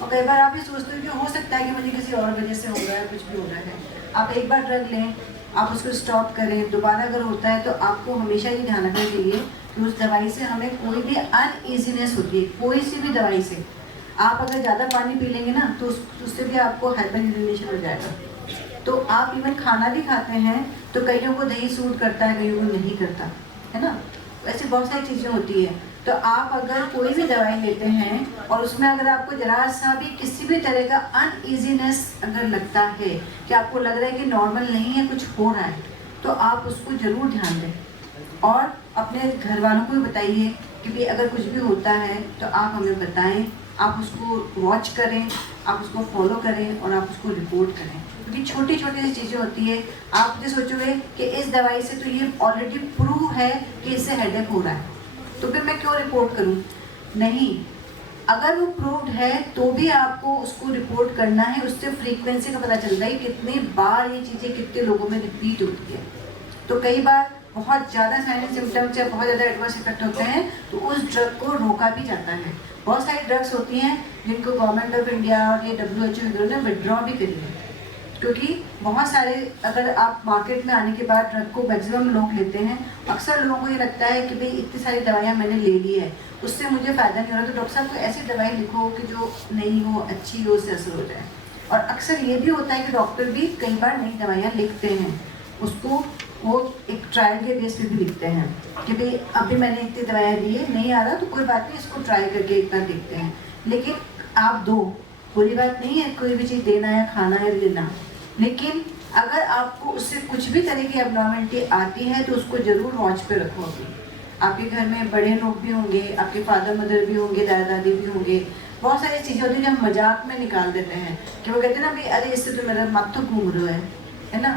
और कई बार आप ये सोचते हो कि हो सकता है कि मुझे किसी और वजह से हो रहा है, कुछ भी हो रहा है. आप एक बार ड्रग लें, आप उसको स्टॉप करें, दोबारा अगर होता है तो आपको हमेशा ये ध्यान रखना चाहिए कि उस दवाई से हमें कोई भी अनईजीनेस होती है, कोई सी भी दवाई से. आप अगर ज़्यादा पानी पी लेंगे ना तो उससे भी आपको हाइपरयूरिनेशन हो जाएगा. तो आप इवन खाना भी खाते हैं तो कईयों को दही सूट करता है, कईयों को नहीं करता है ना. ऐसी बहुत सारी चीज़ें होती है. तो आप अगर कोई भी दवाई लेते हैं और उसमें अगर आपको जरा सा भी किसी भी तरह का अनईजीनेस अगर लगता है कि आपको लग रहा है कि नॉर्मल नहीं है, कुछ हो रहा है, तो आप उसको ज़रूर ध्यान दें. और अपने घर वालों को भी बताइए कि भाई अगर कुछ भी होता है तो आप हमें बताएं. आप उसको वॉच करें, आप उसको फॉलो करें और आप उसको रिपोर्ट करें. क्योंकि छोटी छोटी सी चीज़ें होती है. आप जो सोचोगे कि इस दवाई से तो ये ऑलरेडी प्रूव है कि इससे हेडेक हो रहा है, तो फिर मैं क्यों रिपोर्ट करूं? नहीं, अगर वो प्रूव्ड है तो भी आपको उसको रिपोर्ट करना है. उससे फ्रीक्वेंसी का पता चलता है कितनी बार ये चीज़ें कितने लोगों में रिपीट होती है. तो कई बार बहुत ज़्यादा साइलेंट सिम्टम्स या बहुत ज़्यादा एडवर्स इफेक्ट होते हैं तो उस ड्रग को रोका भी जाता है. बहुत सारी ड्रग्स होती हैं जिनको गवर्नमेंट ऑफ इंडिया और ये WHO वगैरह ने विड्रॉ भी करी है, क्योंकि बहुत सारे अगर आप मार्केट में आने के बाद ड्रग को मैक्सिमम लोग लेते हैं. अक्सर लोगों को ये लगता है कि भाई इतनी सारी दवाइयाँ मैंने ले ली है, उससे मुझे फ़ायदा नहीं हो रहा, तो डॉक्टर साहब को ऐसी दवाई लिखो कि जो नई हो, अच्छी हो, उससे असर हो जाए. और अक्सर ये भी होता है कि डॉक्टर भी कई बार नई दवाइयाँ लिखते हैं, उसको वो एक ट्रायल के बेस पे भी लिखते हैं कि भाई अभी मैंने इतनी दवाइयाँ दी है, नहीं आ रहा तो कोई बात नहीं, इसको ट्राई करके एक बार देखते हैं. लेकिन आप दो, बुरी बात नहीं है कोई भी चीज़ देना या खाना या लेना, लेकिन अगर आपको उससे कुछ भी तरह की एबनॉर्मलिटी आती है तो उसको ज़रूर वॉच पे रखो. अभी आपके घर में बड़े लोग भी होंगे, आपके फादर मदर भी होंगे, दादा दादी भी होंगे, बहुत सारी चीज़ें होती हैं जो हम मजाक में निकाल देते हैं कि वो कहते हैं ना भाई अरे इससे तो मेरा माथा घूम रहा है ना,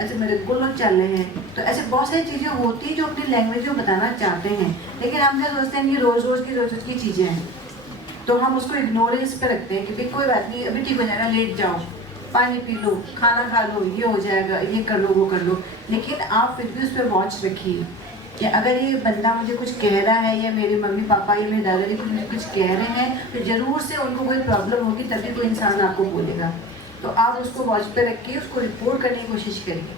ऐसे मेरे गोलों चल रहे हैं। तो ऐसे बहुत सारी चीज़ें होती हैं जो अपनी लैंग्वेज में बताना चाहते हैं, लेकिन हम क्या सोचते हैं कि रोज़ रोज़ की चीज़ें हैं, तो हम उसको इग्नोरेंस पे रखते हैं कि भाई कोई बात नहीं, अभी ठीक हो जाएगा, लेट जाओ, पानी पी लो, खाना खा लो, ये हो जाएगा, ये कर लो, वो कर लो। लेकिन आप फिर भी उस पर वॉच रखिए कि अगर ये बंदा मुझे कुछ कह रहा है या मेरे मम्मी पापा या मेरे दादाजी को मुझे कुछ कह रहे हैं, तो ज़रूर से उनको कोई प्रॉब्लम होगी, तभी कोई इंसान आपको बोलेगा। तो आप उसको वॉच पे रखिए, उसको रिपोर्ट करने की कोशिश करिए,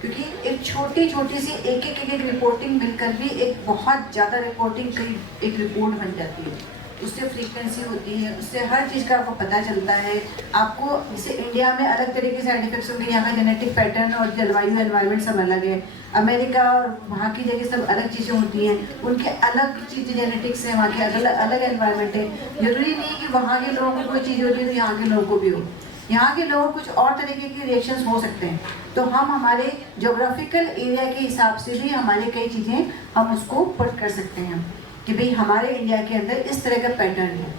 क्योंकि एक छोटी सी एक रिपोर्टिंग मिलकर भी एक बहुत ज़्यादा रिपोर्टिंग की एक रिपोर्ट बन जाती है। उससे फ्रीक्वेंसी होती है, उससे हर चीज़ का आपको पता चलता है। आपको जैसे इंडिया में अलग तरीके के साइड इफेक्ट्स होंगे, यहाँ का जेनेटिक पैटर्न और जलवायु एनवायरनमेंट सब अलग है। अमेरिका और वहाँ की जगह सब अलग चीज़ें होती हैं, उनके अलग चीज़ें जेनेटिक्स है, वहाँ के अलग एनवायरनमेंट है। जरूरी नहीं है कि वहाँ के लोगों को कोई चीज़ होती है तो यहाँ के लोगों को भी हो, यहाँ के लोगों को कुछ और तरीके के रिएक्शंस हो सकते हैं। तो हम हमारे जोग्राफिकल एरिया के हिसाब से भी हमारे कई चीज़ें हम उसको पुट कर सकते हैं कि भाई हमारे इंडिया के अंदर इस तरह का पैटर्न है,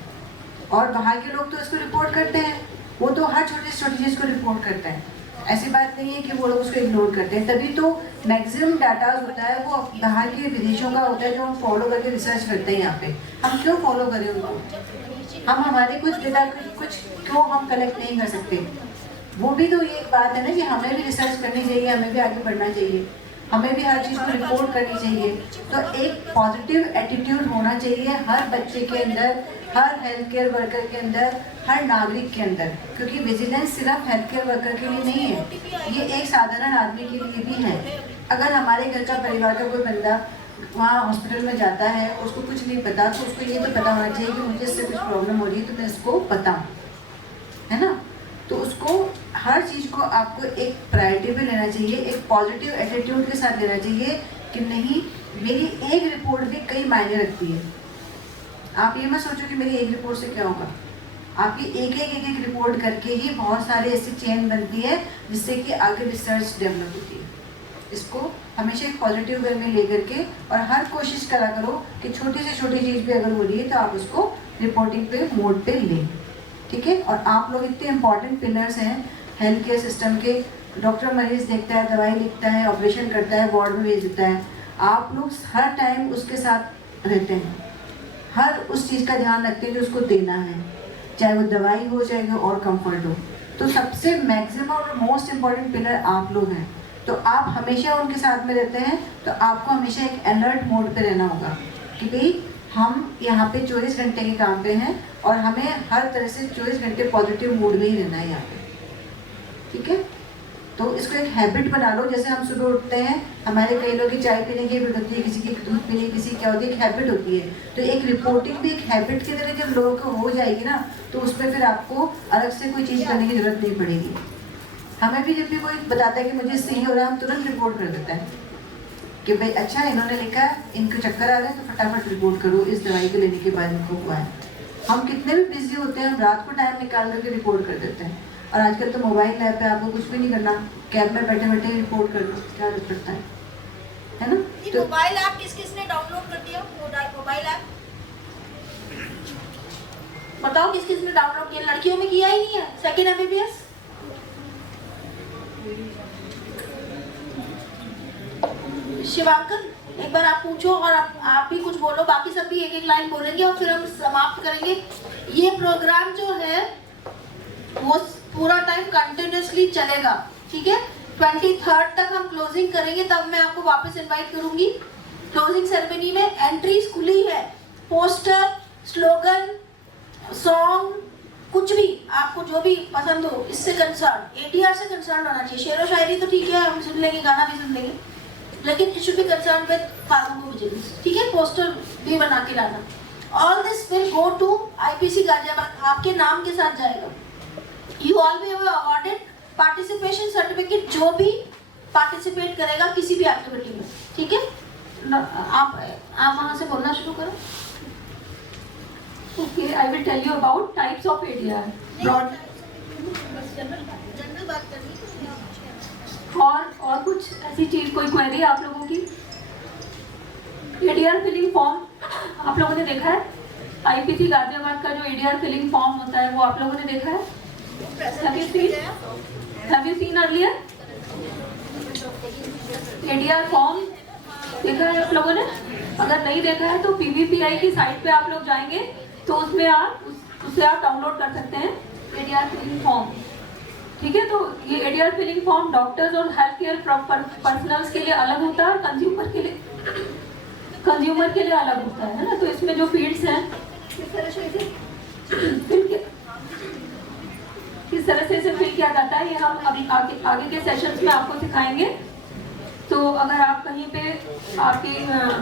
और बाहर के लोग तो इसको रिपोर्ट करते हैं, वो तो हर छोटी से छोटी चीज़ को रिपोर्ट करते हैं। ऐसी बात नहीं है कि वो लोग उसको इग्नोर करते हैं, तभी तो मैक्सिमम डाटा होता है वो बाहर के विदेशों का होता है जो हम फॉलो करके रिसर्च करते हैं। यहाँ पे हम क्यों फॉलो करें उनको, हम हमारे कुछ डेटा कुछ क्यों हम कलेक्ट नहीं कर सकते? वो भी तो ये एक बात है ना कि हमें भी रिसर्च करनी चाहिए, हमें भी आगे बढ़ना चाहिए, हमें भी हर चीज़ को रिपोर्ट करनी चाहिए। तो एक पॉजिटिव एटीट्यूड होना चाहिए हर बच्चे के अंदर, हर हेल्थ केयर वर्कर के अंदर, हर नागरिक के अंदर, क्योंकि विजिलेंस सिर्फ हेल्थ केयर वर्कर के लिए नहीं है, ये एक साधारण आदमी के लिए भी है। अगर हमारे घर का परिवार का कोई बंदा वहाँ हॉस्पिटल में जाता है, उसको कुछ नहीं पता, तो उसको ये तो पता होना चाहिए कि मुझे इससे कुछ प्रॉब्लम हो रही है तो मैं इसको बताऊँ, है ना। तो उसको हर चीज़ को आपको एक प्रायोरिटी पे लेना चाहिए, एक पॉजिटिव एटीट्यूड के साथ लेना चाहिए कि नहीं, मेरी एक रिपोर्ट भी कई मायने रखती है। आप ये मत सोचो कि मेरी एक रिपोर्ट से क्या होगा, आपकी एक रिपोर्ट करके ही बहुत सारे ऐसी चेन बनती है जिससे कि आगे रिसर्च डेवलप होती है। इसको हमेशा एक पॉजिटिव वे में लेकर के और हर कोशिश करा करो कि छोटी से छोटी चीज़ भी अगर हो रही है तो आप उसको रिपोर्टिंग पे मोड पे लें, ठीक है। और आप लोग इतने इंपॉर्टेंट पिलर्स हैं हेल्थ केयर सिस्टम के। डॉक्टर मरीज देखता है, दवाई लिखता है, ऑपरेशन करता है, वार्ड में भेज देता है, आप लोग हर टाइम उसके साथ रहते हैं, हर उस चीज़ का ध्यान रखते हैं जो उसको देना है, चाहे वो दवाई हो चाहे वो और कंफर्ट हो। तो सबसे मैक्सिमम और मोस्ट इम्पॉर्टेंट पिलर आप लोग हैं। तो आप हमेशा उनके साथ में रहते हैं, तो आपको हमेशा एक अलर्ट मोड पे रहना होगा कि भाई हम यहाँ पे 24 घंटे के काम पे हैं और हमें हर तरह से 24 घंटे पॉजिटिव मूड में ही रहना है यहाँ पे, ठीक है। तो इसको एक हैबिट बना लो। जैसे हम सुबह उठते हैं, हमारे कई लोगों की चाय पीने की हैबिट होती है, किसी की दूध पीने की, किसी क्या होती है, एक हैबिट होती है। तो एक रिपोर्टिंग भी एक हैबिट की तरह जब लोगों को हो जाएगी ना, तो उसमें फिर आपको अलग से कोई चीज़ करने की जरूरत नहीं पड़ेगी। हमें भी जब भी कोई बताता है कि मुझे इससे ये हो रहा है, हम तुरंत रिपोर्ट कर देते हैं कि भाई अच्छा इन्होंने लिखा है, इनको चक्कर आ रहा है, तो फटाफट रिपोर्ट करो, इस दवाई को लेने के बाद इनको हुआ है। हम कितने भी बिजी होते हैं, हम रात को टाइम निकाल करके रिपोर्ट कर देते हैं। और आजकल तो मोबाइल ऐप है, आपको कुछ भी नहीं करना, कैब में बैठे बैठे रिपोर्ट कर लो, क्या जरूरत पड़ता है ना। तो मोबाइल ऐप किस किसने डाउनलोड कर दिया? मोबाइल ऐप बताओ किस किसने डाउनलोड किया? लड़कियों में किया ही नहीं है। सेकंड एमबीबीएस शिवांकन, एक बार आप पूछो और आप भी कुछ बोलो, बाकी सब भी एक एक लाइन बोलेंगे और फिर हम समाप्त करेंगे। ये प्रोग्राम जो है वो पूरा टाइम कंटिन्यूसली चलेगा, ठीक है। 23rd तक हम क्लोजिंग करेंगे, तब मैं आपको वापस इनवाइट करूंगी। क्लोजिंग सेरेमनी में एंट्रीज खुली है, पोस्टर, स्लोगन, सॉन्ग, कुछ भी आपको जो भी पसंद हो, इससे कंसर्न, एडीआर से कंसर्न होना चाहिए। शेरो शायरी तो ठीक है, हम सुन लेंगे, गाना भी सुन लेंगे, लेकिन it should be concern with pharmacovigilance, ठीक है। पोस्टर भी बना के लाना। All this will go to IPC Ghaziabad, आपके नाम के साथ जाएगा। You all be awarded participation certificate, जो भी पार्टिसिपेट करेगा किसी भी एक्टिविटी में, ठीक है। आप वहाँ से बोलना शुरू करो। Okay, I will tell you about types of ADR. Broad. General बात करनी और कुछ ऐसी चीज, कोई क्वेरी आप लोगों की? ADR फिलिंग फॉर्म आप लोगों ने देखा है? आईपीसी गाजियाबाद का जो एडीआर फिलिंग फॉर्म होता है वो आप लोगों ने देखा है? Have you seen earlier? ADR form देखा है आप लोगों ने? अगर नहीं देखा है तो पीवीपीआई की साइट पे आप लोग जाएंगे तो उसमें आप उसे आप डाउनलोड कर सकते हैं एडीआर फिलिंग फॉर्म। ठीक है, तो ये एडीआर फिलिंग फॉर्म डॉक्टर्स और हेल्थ केयर पर्सनल्स के लिए अलग होता है और कंज्यूमर के लिए अलग होता है ना। तो इसमें जो फील्ड्स हैं किस तरह से इसे फिल किया जाता है ये हम अभी आगे के सेशंस में आपको सिखाएंगे। तो अगर आप कहीं पे आपकी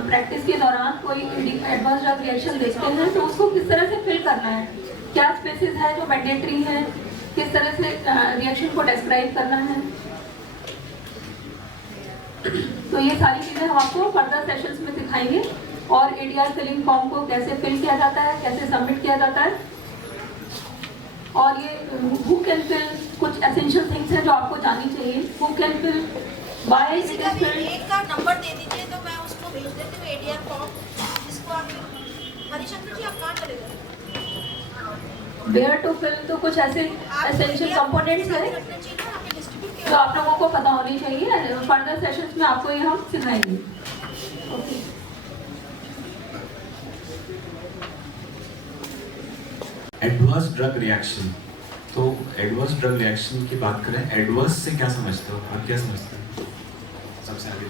प्रैक्टिस के दौरान कोई एडवर्स ड्रग रिएक्शन देखते हैं तो उसको किस तरह से फिल करना है, क्या स्पेसेस है जो मैंडेटरी है, किस तरह से रिएक्शन को डिस्क्राइब करना है, तो ये सारी चीज़ें हम आपको फर्दर सेशंस में सिखाएंगे। और एडीआर फिलिंग फॉर्म को कैसे फिल किया जाता है, कैसे सबमिट किया जाता है, और ये हु कैन फिल, कुछ एसेंशियल थिंग्स हैं जो आपको जाननी चाहिए। हु कैन फिल, बाय किसी का भी एक का नंबर दे दीजिए तो मैं उसको भेज देती हूँ एडीआर फॉर्म, जिसको आप हरिशंकर जी आप कहाँ चले गए? वेयर टू फिल, तो कुछ ऐसे एसेंशियल कंपोनेंट्स हैं जो आप लोगों को पता होनी चाहिए। फर्दर सेशंस में आपको ये हम सिखाएंगे। Okay, adverse drug reaction. तो एडवर्स ड्रग रिएक्शन की बात करें, एडवर्स से क्या समझते हो आप? क्या समझते हो सबसे आगे?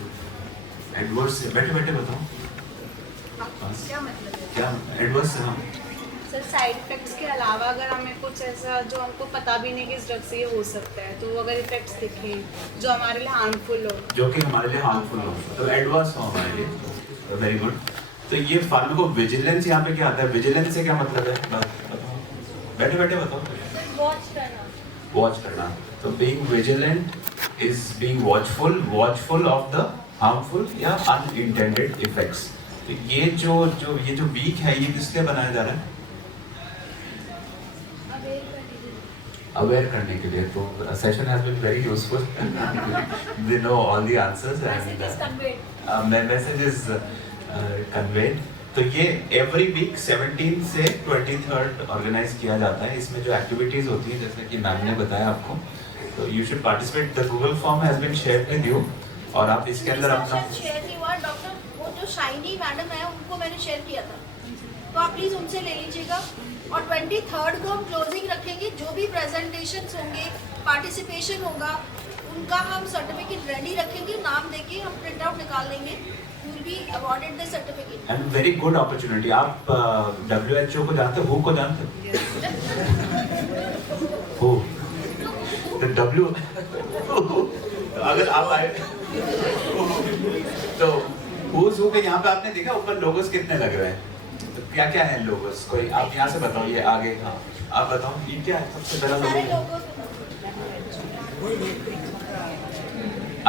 एडवर्स से बैठे बैठे बताओ क्या मतलब है? क्या एडवर्स से? हम सर साइड इफेक्ट्स के अलावा अगर हमें कुछ ऐसा जो हमको पता भी नहीं कि इस ड्रग से ये हो सकता है, तो अगर इफेक्ट्स दिखे जो हमारे लिए हार्मफुल हो, जो कि हमारे लिए हार्मफुल हो, तो एडवर्स हो हमारे लिए। Very good. तो ये फार्माको विजिलेंस यहाँ पे क्या आता है? विजिलेंस से क्या मतलब है? बताओ, बैठे बैठे बताओ। वॉच करना। तो being vigilant is being watchful of the harmful या अनइंटेंडेड इफेक्ट्स। तो ये जो वीक है ये किस लिए बनाया जा रहा है? अवेयर करने के लिए। तो session has been very useful, they know all the answers and message is conveyed. तो ये एवरी वीक 17 से 23 ऑर्गेनाइज किया जाता है। इसमें जो एक्टिविटीज होती है जैसे कि मैम ने बताया आपको, तो you should participate. The Google form has been shared with you और आप इसके अंदर अपना शेयर नहीं हुआ डॉक्टर, वो जो शाइनी मैडम है उनको मैंने शेयर किया था, तो आप प्लीज उनसे ले लीजिएगा। और 23 को हम क्लोजिंग रखेंगे। जो भी प्रेजेंटेशंस होंगे, पार्टिसिपेशन होगा, उनका हम सर्टिफिकेट रेडी रखेंगे, नाम देके हम प्रिंट आउट निकाल लेंगे। You will be awarded the certificate. And very good opportunity. आप WHO को जानते हो? को जानते हो? तो W अगर आप आए तो हु के यहाँ पे आपने देखा ऊपर लोगोस कितने लग रहे हैं? तो क्या क्या है लोगोस? कोई आप यहाँ से बताओ, ये आगे। हाँ आप बताओ ये क्या है सबसे पहला लोगो?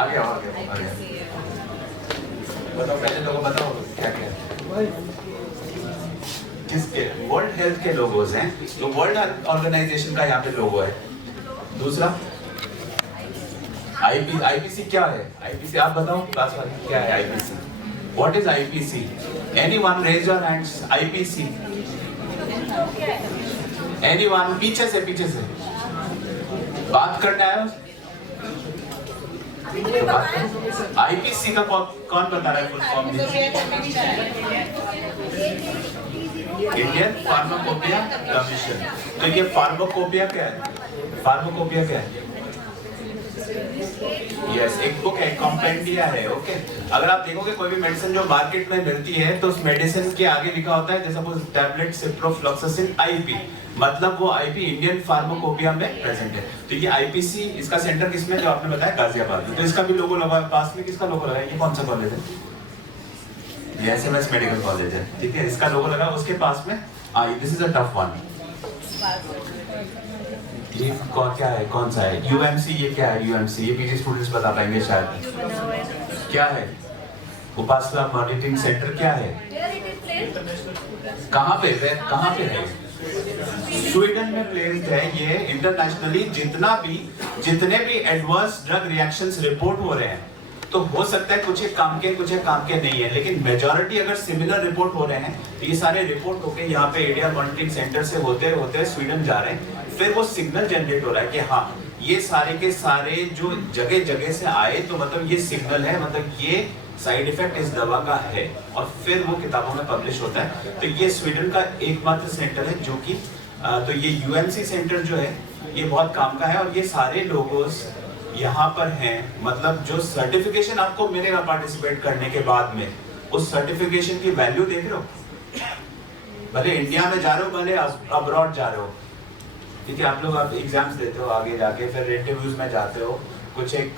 आगे आओ, आगे बताओ, पहले लोगो बताओ क्या क्या है? किसके? वर्ल्ड हेल्थ के लोगोस हैं। तो वर्ल्ड ऑर्गेनाइजेशन का यहाँ पे लोगो है। दूसरा आईपीसी क्या है? आईपीसी आप बताओ क्लास वाले, क्या है IPC? What is IPC? Anyone raise your hands. IPC anyone? पीछे से बात करना है। आईपीसी का कौन बता रहा है full form? Indian pharmacopoeia commission. तो ये फार्माकोपिया क्या है? फार्माकोपिया क्या है? यस, एक बुक है, कॉम्पेंडिया है। ओके, अगर आप देखोगे कोई भी मेडिसिन जो मार्केट में मिलती है तो उस मेडिसिन के आगे लिखा होता है जैसे सपोज टैबलेट सिप्रोफ्लॉक्सासिन आईपी, मतलब वो आईपी इंडियन फार्माकोपिया में प्रेजेंट है। तो ये आईपीसी, इसका सेंटर किसमें? जो आपने बताया गाजियाबाद में। तो इसका भी लोगो लगा है। पास में किसका लोगो लगा है? ये कौन सा कॉलेज है? ये एसएमएस मेडिकल कॉलेज है। ठीक है, इसका लोगो लगा उसके पास में। This is a tough one. ये क्या है? कौन सा है? यूएमसी। ये क्या है यूएमसी? ये पीजी स्टूडेंट्स बता पाएंगे शायद। क्या है? उपासना मॉनिटरिंग सेंटर क्या है? कहाँ पे है? स्वीडन में प्लेस्ड है। ये इंटरनेशनली जितने भी एडवर्स ड्रग रिएक्शंस रिपोर्ट हो रहे हैं तो हो सकता है कुछ एक काम के कुछ एक काम के नहीं है, लेकिन मेजॉरिटी अगर सिमिलर रिपोर्ट हो रहे हैं तो ये सारे रिपोर्ट होके यहाँ पे एडीआर मॉनिटरिंग सेंटर से होते होते स्वीडन जा रहे हैं, फिर वो सिग्नल जनरेट हो रहा है कि हाँ ये सारे के सारे जो जगह जगह से आए तो मतलब ये सिग्नल है, मतलब ये साइड इफेक्ट इस दवा का है, और फिर वो किताबों में पब्लिश होता है। तो ये स्वीडन का एकमात्र सेंटर है जो कि तो ये यूएमसी सेंटर जो है ये बहुत काम का है, और ये सारे लोगोस यहाँ पर हैं, मतलब जो सर्टिफिकेशन आपको मिलेगा पार्टिसिपेट करने के बाद में, उस सर्टिफिकेशन की वैल्यू देख रहे हो, भले इंडिया में जा रहे हो भले अब्रॉड जा रहे हो, ठीक है, आप लोग आप एग्जाम्स देते हो आगे जाके, फिर इंटरव्यूज में जाते हो, कुछ एक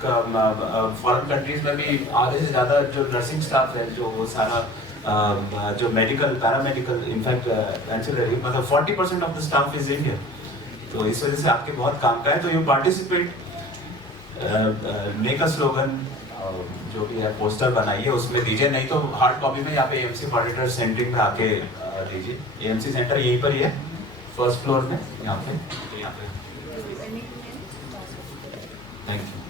फॉरेन कंट्रीज में भी आधे से ज़्यादा जो नर्सिंग स्टाफ है, जो वो सारा जो मेडिकल पैरामेडिकल इनफैक्ट एंसिलरी, मतलब 40% of the staff is Indian, तो इस वजह से आपके बहुत काम का है। तो you participate, make a slogan, जो भी है पोस्टर बनाइए, उसमें दीजिए, नहीं तो हार्ड कॉपी में यहाँ पे एएमसी ऑडिटर सेंटरिंग में आके दीजिए। एएमसी सेंटर यहीं पर ही है, फर्स्ट फ्लोर में, यहाँ पे। Thank you.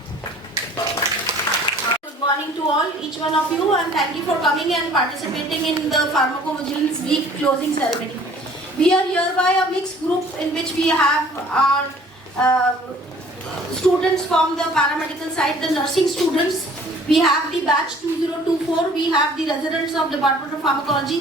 Good morning to all, each one of you, and thank you for coming and participating in the Pharmacovigilance Week closing ceremony. We are hereby a mixed group in which we have our students from the paramedical side, the nursing students. We have the batch 2024. We have the residents of Department of Pharmacology.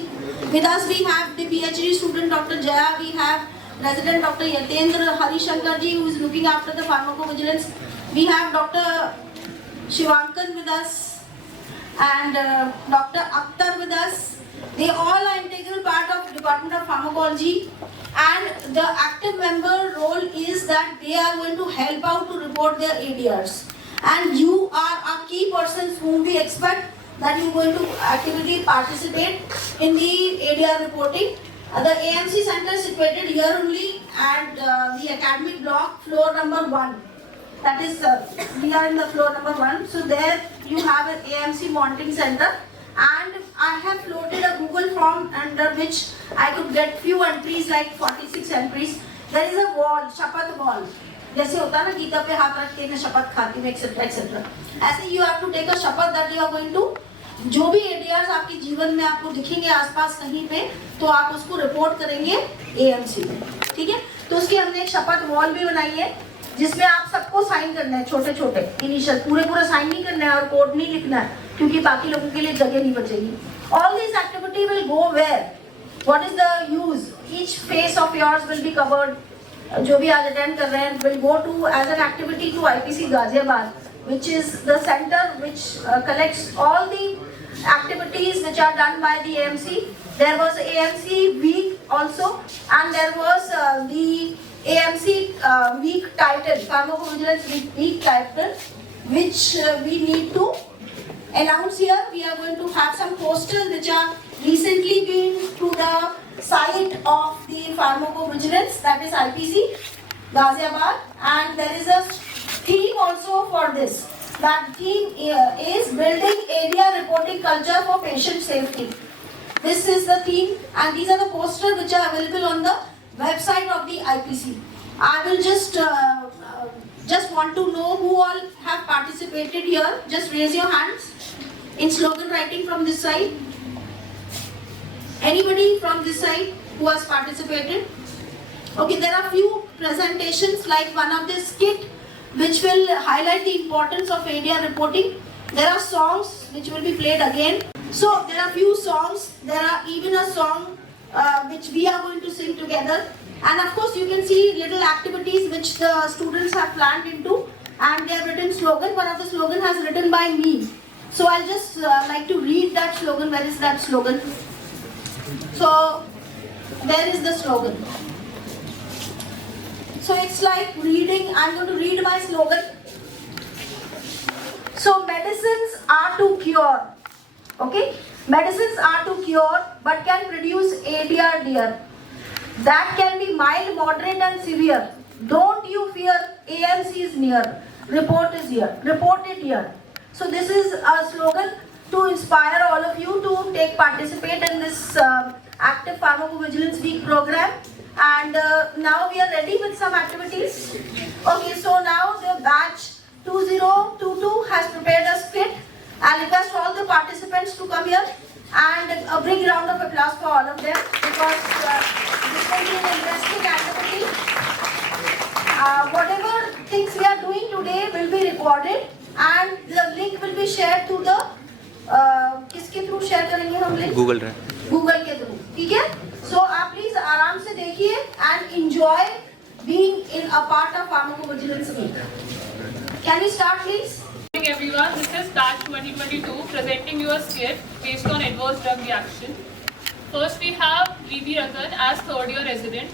With us we have the PhD student Dr. Jaya. We have resident Dr. Yatendra Harishankar ji, who is looking after the pharmacovigilance. We have Dr. Shivankan with us and Dr. Akhtar with us. They all are integral part of Department of Pharmacology, and the active member role is that they are going to help out to report their ADRs. And you are a key persons whom we expect that you are going to actively participate in the ADR reporting. The AMC center is situated here only at the academic block, floor number 1. That is, we are in the floor number 1. So there you have an AMC monitoring center, and I have floated a Google form under which I could get few entries, like 46 entries. There is a wall, शपथ wall. जैसे होता है ना गीता पे हाथ रख के मैं शपथ खाती हूँ, एक्सेट्रा एक्सेट्रा, ऐसे you have to take a शपथ that you are going to, जो भी ADRs आपके जीवन में आपको दिखेंगे आसपास कहीं पे, तो आप उसको रिपोर्ट करेंगे AMC में, ठीक है। तो उसकी हमने एक शपथ वॉल भी बनाई है, जिसमें आप सबको साइन करना है, छोटे छोटे इनिशियल, पूरे साइन नहीं करना है और कोड नहीं लिखना है, क्योंकि बाकी लोगों के लिए जगह नहीं बचेगी। All these activity will go where? What is the use? Each face of yours will be covered. जो भी आज अटेंड कर रहे हैं will go to as an activity to IPC Ghaziabad, which is the center which collects all the activities which are done by the AMC. There was AMC week also, and there was the AMC week title, Pharmacovigilance week title, which we need to announce here. We are going to have some posters which are recently been to the site of the pharmacovigilance, that is IPC Ghaziabad, and there is a theme also for this. That theme is building area reporting culture for patient safety. This is the theme, and these are the posters which are available on the website of the IPC. I will just want to know who all have participated here. Just raise your hands in slogan writing from this side. Anybody from this side who has participated? Okay, there are few presentations, like one of this kit which will highlight the importance of ADR reporting. There are songs which will be played again. So there are few songs. There are even a song which we are going to sing together. And of course you can see little activities which the students have planned into, and they have written slogan. One of the slogan has written by me. So I'll just like to read that slogan. Where is that slogan? So there is the slogan. So it's like reading. I'm going to read my slogan. So medicines are to cure. Okay? Medicines are to cure, but can produce ADR, dear. That can be mild, moderate and severe. Don't you fear, AMC is near. Report is here. Report it here. So this is a slogan to inspire all of you to participate in this active pharmacovigilance week program. And now we are ready with some activities. Okay, so now the batch 2022 has prepared a skit, participants to come here and a big round of applause for all of them because this will be an interesting activity. Whatever things we are doing today will be recorded and the link will be shared to the किसके through share करेंगे हम link? Google के through, ठीक है? So आप please आराम से देखिए and enjoy being in a part of pharmacovigilance meet. Can we start please? Good morning everyone, this is Batch 2022 presenting you a skit based on adverse drug reaction. First we have V.B. Ratan as third year resident,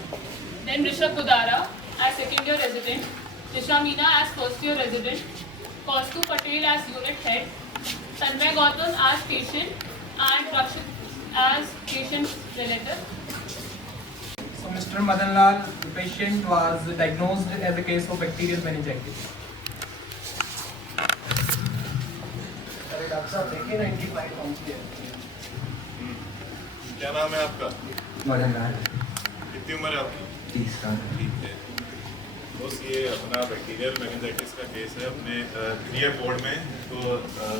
then Rishabh Budara as second year resident, Disha Meena as first year resident, Kaustu Patel as unit head, Tanmay Gautam as patient and Rakshit as patient's relative. So Mr. Madan Lal, the patient was diagnosed as a case of bacterial meningitis. Doctor साहब देखिए 95 पहुंच गया। क्या नाम है आपका? मदन लाल। कितनी उम्र है आपकी? 30 साल। ठीक है। बस ये अपना बैक्टीरियल मेनिंजाइटिस का केस है अपने क्रिया बोर्ड में, तो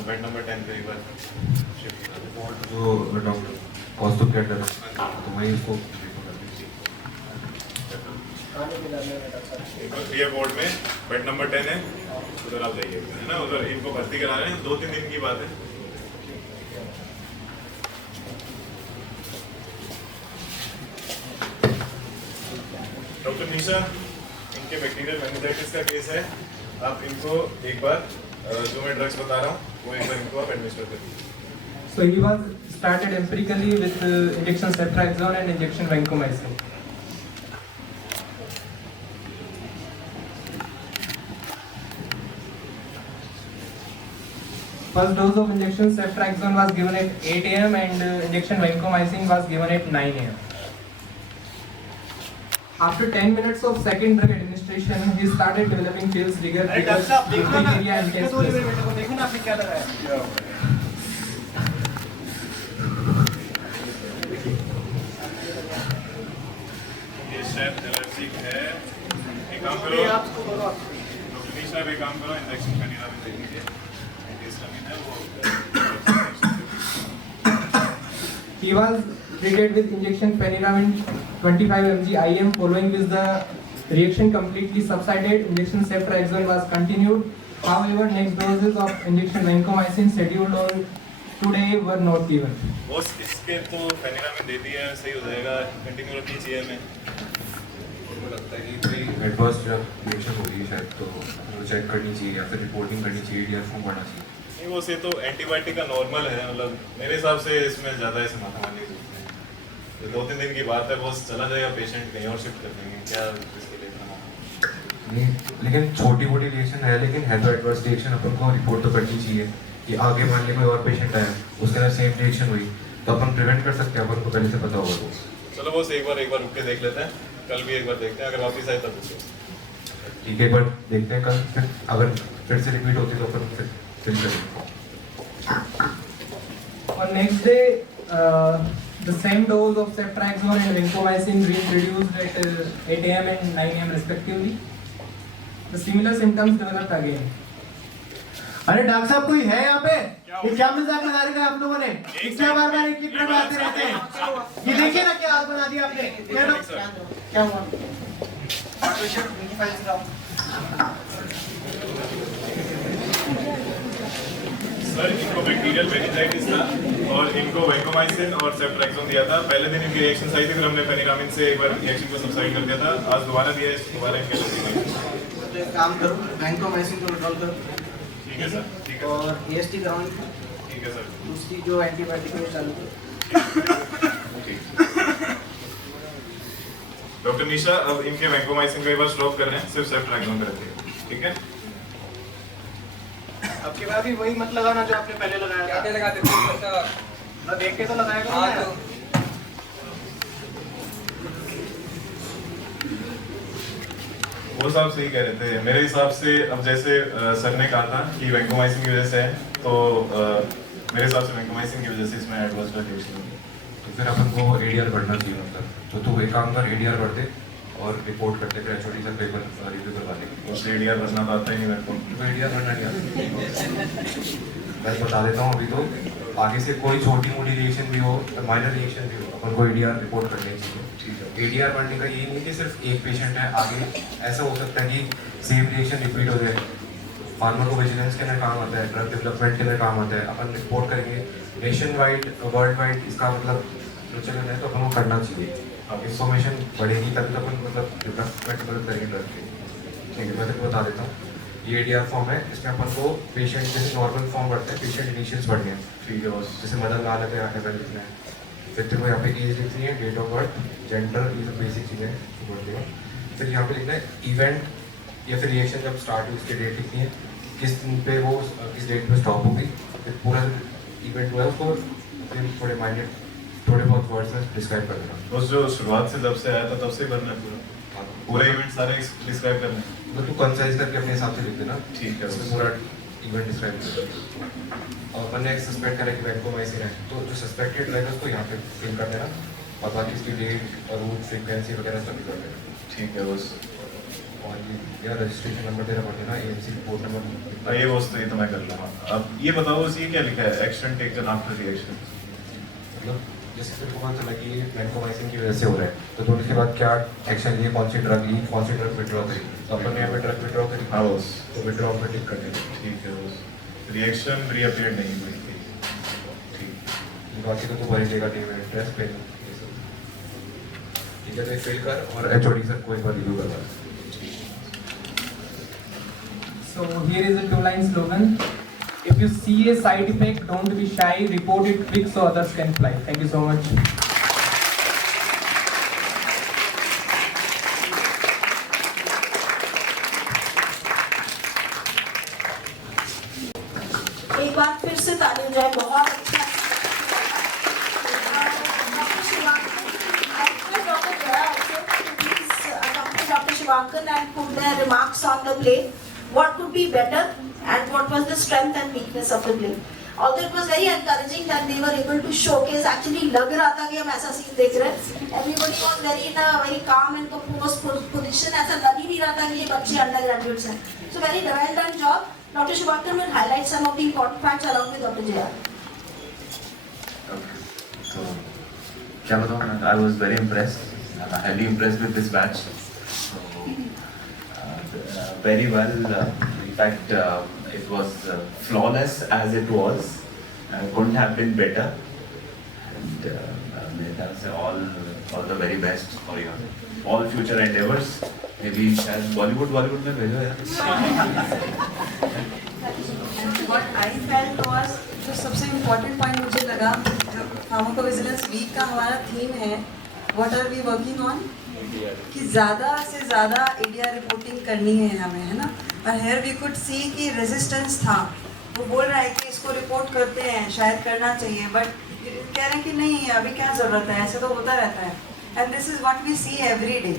बेड नंबर 10 पे एक बार शिफ्ट कर दें। बोर्ड जो डॉक्टर कौस्तुभ के अंडर है, तो वही इसको क्रिया बोर्ड में बेड नंबर 10 है, उधर आप जाइएगा, है ना? उधर इनको भर्ती करा रहे हैं, 2-3 दिन की बात है। डॉक्टर निशा, इनके बैक्टीरियल मेनिंजाइटिस का केस है। आप इनको एक बार जो मैं ड्रग्स बता रहा हूँ वो एक बार इनको आप एडमिनिस्टर कर दीजिए। So he was started empirically with injection ceftriaxone and injection vancomycin. First dose of injection ceftriaxone was given at 8 AM and injection vancomycin was given at 9 AM. After 10 minutes of second drug administration, he started developing feels rigor because bacteria and test ये शायद allergic है। एक काम करो doctor निशा, एक काम करो, injection का निरा भी दे दीजिए। He was treated with injection pheniramin 25 mg IM, following which the reaction completely subsided. Injection ceftriaxone was continued. However, next doses of injection vancomycin scheduled on today were not given. Boss इसके तो फेनिरामिन दे दिया है, सही हो जाएगा, continue रखनी चाहिए हमें। मुझे लगता है कि कोई एडवर्स रिएक्शन होगी शायद, तो वो चेक करनी चाहिए या फिर रिपोर्टिंग करनी चाहिए, ADR फॉर्म भरना चाहिए। नहीं, वो से तो एंटीबायोटिक का नॉर्मल है, मतलब मेरे हिसाब से इसमें ज़्यादा ऐसे माथा मारने की जरूरत नहीं। ये 2-3 दिन की बात है, बॉस चला जाएगा, पेशेंट कहीं और शिफ्ट कर देंगे, क्या इसके लिए इतना। नहीं, लेकिन छोटी मोटी रिएक्शन है, लेकिन है तो एडवर्स रिएक्शन, अपन को रिपोर्ट तो करनी चाहिए कि आगे मान ली कोई और पेशेंट आया, उसके अंदर सेम रिएक्शन हुई, तो अपन प्रिवेंट कर सकते हैं, अपन को पहले से पता होगा। तो चलो बॉस एक बार रुक के देख लेते हैं, कल भी एक बार देखते हैं, अगर वापस आए तब पूछो। ठीक है, एक बार देखते हैं कल, फिर अगर फिर से रिपीट होती तो अपन फिर करेंगे। On next day, the same dose of ceftriaxone and vancomycin reintroduced at 8 AM and 9 AM respectively. The similar symptoms developed again. अरे डॉक्टर साहब कोई है यहाँ पे? ये क्या मजाक बना रखा है आप लोगों ने? क्या बार-बार एक ही प्रश्न आते रहते हैं? ये देखिए ना क्या हाल बना दिया आपने। क्या हुआ? सर इनको बैक्टीरियल मेनिंजाइटिस था और इनको वैंकोमाइसिन और सेफ्ट्रैक्सोन दिया था। पहले दिन इनकी रिएक्शन आई थी, फिर हमने फेनिरामिन से एक बार रिएक्शन को सबसाइड कर दिया था। आज दोबारा दिया है, दोबारा इनके एलर्जी नहीं। एक काम करो, वैंकोमाइसिन को विड्रॉल करो। ठीक है सर, ठीक है। और एएसटी कराओ। ठीक है सर। दूसरी जो एंटीबायोटिक है चालू करो। डॉक्टर निशा, अब इनके वैंकोमाइसिन को एक बार स्टॉप कर रहे हैं, सिर्फ सेफ्ट्रैक्सोन पे रखिए, ठीक है? अब के बाद भी वही मत लगाना जो आपने पहले लगाया था। क्या लगाते थे? ना देख के तो लगाया करो ना। वो साहब सही कह रहे थे। मेरे हिसाब से अब जैसे सर ने कहा था कि वैंकोमाइसिन की वजह से है, तो मेरे हिसाब से वैंकोमाइसिन की वजह से इसमें एडवर्स रिएक्शन होगी। तो फिर अपन को ADR बढ़ना चाहिए, मतलब तो तू एक काम कर, ADR बढ़ दे और रिपोर्ट करते फिर HOD से पेपर रिव्यू करवा देंगे। उससे ADR बढ़ना तो आता ही नहीं मेरे को। ADR बढ़ना नहीं आता। मैं बता देता हूँ अभी तो आगे से कोई छोटी मोटी रिएक्शन भी हो, माइनर रिएक्शन भी हो, अपन को ADR रिपोर्ट करनी चाहिए। ठीक है, ADR बढ़ने का ये नहीं कि सिर्फ एक पेशेंट है, आगे ऐसा हो सकता है कि सेम रिएक्शन रिपीट हो जाए। फार्माकोविजिलेंस के अंदर काम आता है, ड्रग डेवलपमेंट के अंदर काम आता है, अपन रिपोर्ट करेंगे नेशन वाइड वर्ल्ड वाइड, इसका मतलब चल जाए तो अपन को करना चाहिए। अब इंफॉर्मेशन बढ़ेगी तभी तो अपन मतलब डेवलपमेंट मदद करेंगे ड्रग की। ठीक है, मैं तो बता देता हूँ, ये ADR फॉर्म है, इसमें अपन को पेशेंट जैसे नॉर्मल फॉर्म बढ़ता है, पेशेंट इनिशियल्स बढ़ गए। ठीक है, जैसे मदन लाल है यहाँ पे लिखना है, फिर तेरे को यहाँ पे एज लिखनी है, डेट ऑफ बर्थ, जेंडर, ये सब बेसिक चीज़ें बोल देगा। फिर यहाँ पे लिखना है इवेंट या फिर रिएक्शन जब स्टार्ट हुई उसकी डेट लिखनी है, किस दिन पे वो किस डेट पे स्टॉप होगी, फिर पूरा इवेंट हुआ है उसको थोड़े माइनर थोड़े बहुत वर्ड्स में डिस्क्राइब कर देना। उस जो शुरुआत से जब से आया था तब से करना है पूरा इवेंट सारे डिस्क्राइब करना है। तो तू कंसाइज करके अपने हिसाब से लिख देना। ठीक है, उसमें पूरा इवेंट डिस्क्राइब कर देना। और मैंने सस्पेक्ट करा कि वैंकोमाइसिन है, तो जो सस्पेक्टेड रहेगा उसको यहाँ पे फिल कर देना और बाकी इसकी डेट और रूट फ्रीक्वेंसी वगैरह सभी कर देना। ठीक है बस। और ये रजिस्ट्रेशन नंबर तेरा पड़ देना, AMC रिपोर्ट नंबर। ये बस तो ये तो मैं कर लूँगा। अब ये बताओ ये क्या लिखा है, एक्शन टेकन आफ्टर रिएक्शन। मतलब जैसे तेरे को पता चला कि ये वैंकोमाइसिन की वजह से हो रहा है, तो तुम उसके बाद क्या एक्शन लिए, कौन सी ड्रग ली, कौन सी ड्रग विड्रॉ करी, तो अपन ने यहाँ पे ड्रग विड्रॉ करी। हाँ बस, तो विड्रॉ पर टिक कर देना। ठीक है बस, रिएक्शन रीअपियर नहीं हुई थी। ठीक, बाकी तो तू भर देगा टीम एड्रेस पे। ठीक है, तो फिल कर और HOD सर को एक बार रिव्यू करवा। So here is a 2-line slogan. If you see a side effect, don't be shy. Report it quick so others can fly. Thank you so much. एक बार फिर से ताली हो जाए, बहुत अच्छा। Dr. Shivankan and put their remarks on the play. What could be better and what was the strength and weakness of the play. Although it was very encouraging that they were able to showcase, actually लग रहा था कि हम ऐसा scene देख रहे हैं. Everybody was very in a very calm and composed position. ऐसा लग ही नहीं रहा था कि ये बच्चे undergraduates हैं. So very well done job. Dr. Shivankan will highlight some of the important facts along with Dr. Jaya. So, क्या बताऊँ, I was very impressed. Highly impressed with this batch. Very well. In fact, it was flawless as it was. Couldn't have been better. And that's all the very best for your all future endeavors. Maybe as Bollywood में भेजो यार. What I felt was जो सबसे important point मुझे लगा, जो pharmacovigilance week का हमारा थीम है, what are we working on, कि ज़्यादा से ज़्यादा ADR रिपोर्टिंग करनी है हमें, है ना. और हेयर वी कुड सी कि रेजिस्टेंस था. वो बोल रहा है कि इसको रिपोर्ट करते हैं, शायद करना चाहिए, बट कह रहे हैं कि नहीं अभी क्या ज़रूरत है, ऐसे तो होता रहता है. And this is what we see every day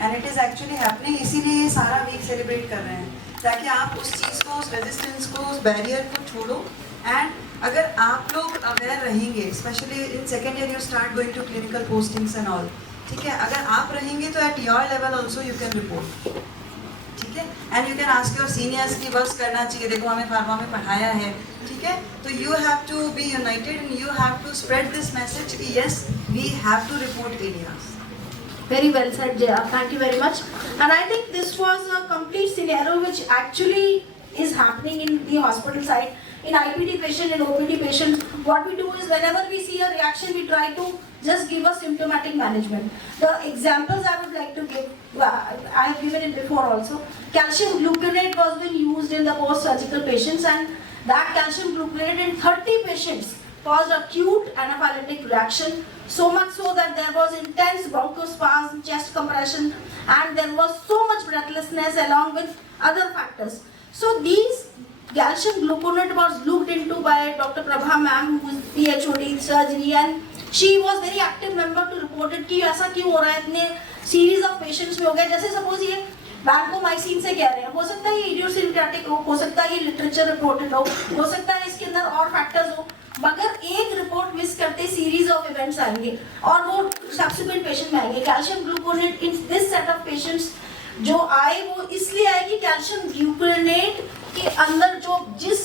and it is actually happening. इसीलिए ये सारा वीक सेलिब्रेट कर रहे हैं ताकि आप उस चीज़ को, उस रेजिस्टेंस को, उस बैरियर को छोड़ो. एंड अगर आप लोग अवेयर रहेंगे, specially in second year you start going to clinical postings and all, ठीक है, अगर आप रहेंगे तो at your level also you can report. ठीक है, and you can ask your seniors की बस करना चाहिए, देखो हमें फार्मा में पढ़ाया है. ठीक है, तो you have to be united and you have to spread this message कि yes we have to report ADRs. Very well said, Jaya. Thank you very much. And I think this was a complete scenario which actually is happening in the hospital side. In IPD patient and OPD patient, what we do is whenever we see a reaction, we try to just give a symptomatic management. The examples I would like to give, I have given it before also. Calcium gluconate was being used in the post-surgical patients, and that calcium gluconate in 30 patients caused acute anaphylactic reaction, so much so that there was intense bronchospasm, chest compression, and there was so much breathlessness along with other factors. So these calcium gluconate was looked into by Dr. Prabha ma'am, who is PhD in surgery, and she was very active member to report it कि ऐसा क्यों हो रहा है, इतने series of patients में हो गया. जैसे suppose ये वैंकोमाइसिन से कह रहे हैं, हो सकता है ये इडियोसिंक्रेटिक हो सकता है ये लिटरेचर रिपोर्टेड हो सकता है इसके अंदर और फैक्टर्स हो, मगर एक रिपोर्ट मिस करते सीरीज ऑफ इवेंट्स आएंगे और वो सब्सिक्वेंट पेशेंट में आएंगे. Calcium gluconate in this set of patients जो आए वो इसलिए आए कि कैल्शियम ग्लूकोनेट के अंदर जो जिस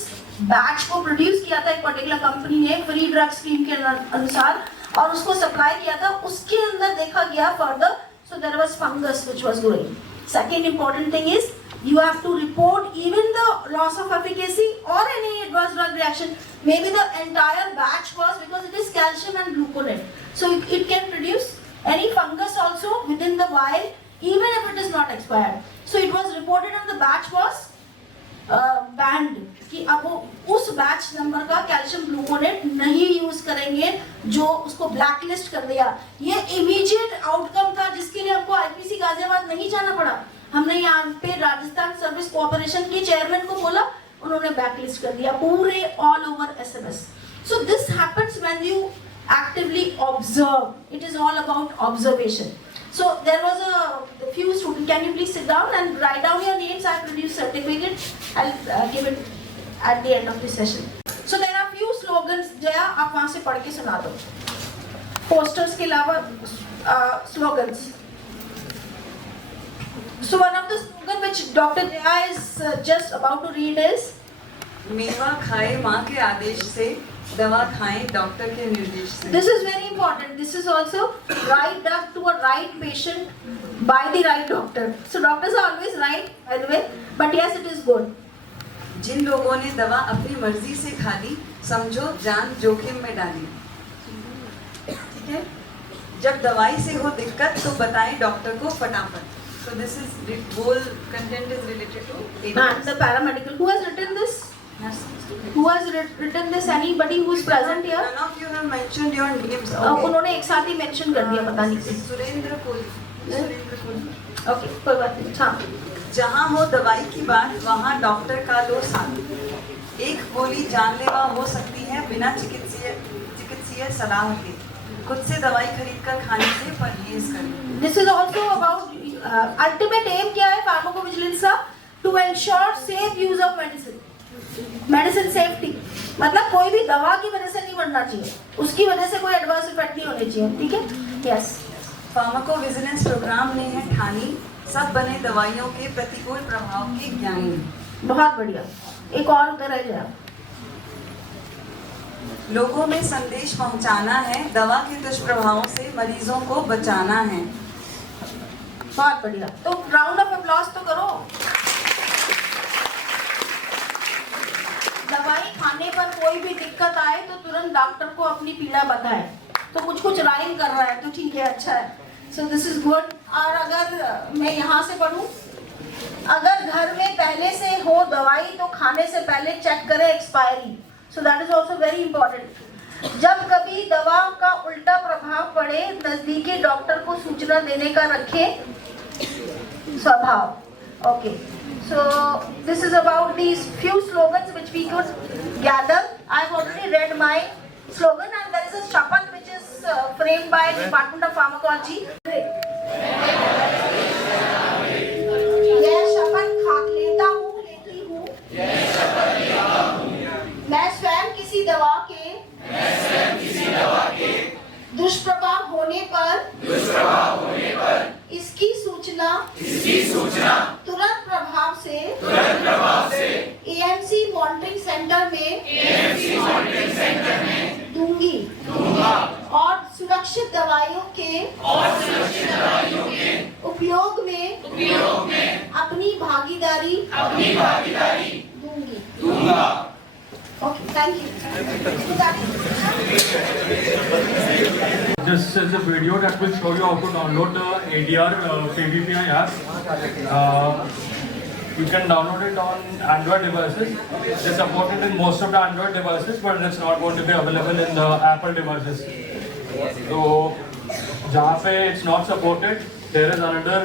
बैच को प्रोड्यूस किया था एक पर्टिकुलर कंपनी ने फ्री ड्रग स्कीम के अनुसार और उसको सप्लाई किया था, उसके अंदर देखा गया further, so there was fungus which was growing. Second important thing is you have to report even the loss of efficacy or any adverse drug reaction. Maybe the entire batch was because it is calcium and gluconate, so it can produce any fungus also within the vial even if it is not expired. So it was reported and the batch was banned कि अब वो उस batch number का calcium gluconate नहीं use करेंगे, जो उसको black list कर दिया. ये इमीडिएट आउटकम था जिसके लिए हमको आईपीसी गाजियाबाद नहीं जाना पड़ा. हमने यहाँ पे राजस्थान सर्विस कोऑपरेशन के चेयरमैन को बोला, उन्होंने बैकलिस्ट कर दिया पूरे all over SMS. So this happens when you actively observe. It is all about observation. So there was a few students. Can you please sit down and write down your names? I produce certificate. I'll give it at the end of the session. So there are few slogans. Jaya आप वहाँ से पढ़ के सुना दो. Posters के अलावा slogans. So one of the slogan which Dr. Jaya is just about to read is मेवा खाए माँ के आदेश से, दवा खाएं डॉक्टर के निर्देश से. This is very important. This is also right drug to a right patient by the right doctor. So doctors are always right, by the way, but yes, it is good. जिन लोगों ने दवा अपनी मर्जी से खा ली, समझो जान जोखिम में डाली. ठीक है? जब दवाई से हो दिक्कत तो बताएं डॉक्टर को फटाफट. So this is the whole content is related to And the paramedical. Who has written this? Who has written this? Anybody who is present here? None of you have mentioned your names. उन्होंने एक साथ ही mention कर दिया, पता नहीं क्यों. Surendra Kohli. Okay, कोई बात नहीं. हाँ. जहाँ हो दवाई की बात, वहाँ डॉक्टर का लो साथ. एक गोली जानलेवा हो सकती है बिना चिकित्सीय सलाह के. खुद से दवाई खरीद कर खाने से परहेज करें. This is also about ultimate aim क्या है फार्माकोविजिलेंस का? To ensure safe use of medicine. Medicine safety मतलब कोई भी दवा की वजह से नहीं बढ़ना चाहिए, उसकी वजह से कोई एडवर्स इफेक्ट नहीं होने चाहिए. ठीक है? यस. फार्माकोविजिलेंस प्रोग्राम ने है ठानी, सब बने दवाइयों के प्रतिकूल प्रभाव के ज्ञानी. बहुत बढ़िया. एक और उधर है जरा. लोगों में संदेश पहुंचाना है, दवा के दुष्प्रभावों से मरीजों को बचाना है. बहुत बढ़िया. तो राउंड ऑफ अप्लॉज तो करो. दवाई खाने पर कोई भी दिक्कत आए तो तुरंत डॉक्टर को अपनी पीड़ा बताएं. तो कुछ राइम कर रहा है तो ठीक है, अच्छा है. So this is good. और अगर मैं यहाँ से पढ़ूँ, अगर घर में पहले से हो दवाई तो खाने से पहले चेक करें expiry. So that is also very important. जब कभी दवा का उल्टा प्रभाव पड़े, नजदीकी डॉक्टर को सूचना देने का रखें स्वभाव. Okay. So this is about these few slogans which we could gather. I've already read my slogan and there is a shapat which is framed by Department of Pharmacology. मैं शपथ खा लेता हूँ, लेती हूँ. मैं स्वयं किसी दवा के दुष्प्रभाव होने पर इसकी सूचना तुरंत प्रभाव से एएमसी मॉनिटरिंग सेंटर में दूंगी और सुरक्षित दवाइयों के उपयोग में अपनी भागीदारी दूंगा. Okay, thank you. This is a video that will show you how to download the ADR PVPI app. You can download it on Android devices. It's supported in most of the Android devices, but it's not going to be available in the Apple devices. So, जहाँ पे it's not supported, there is another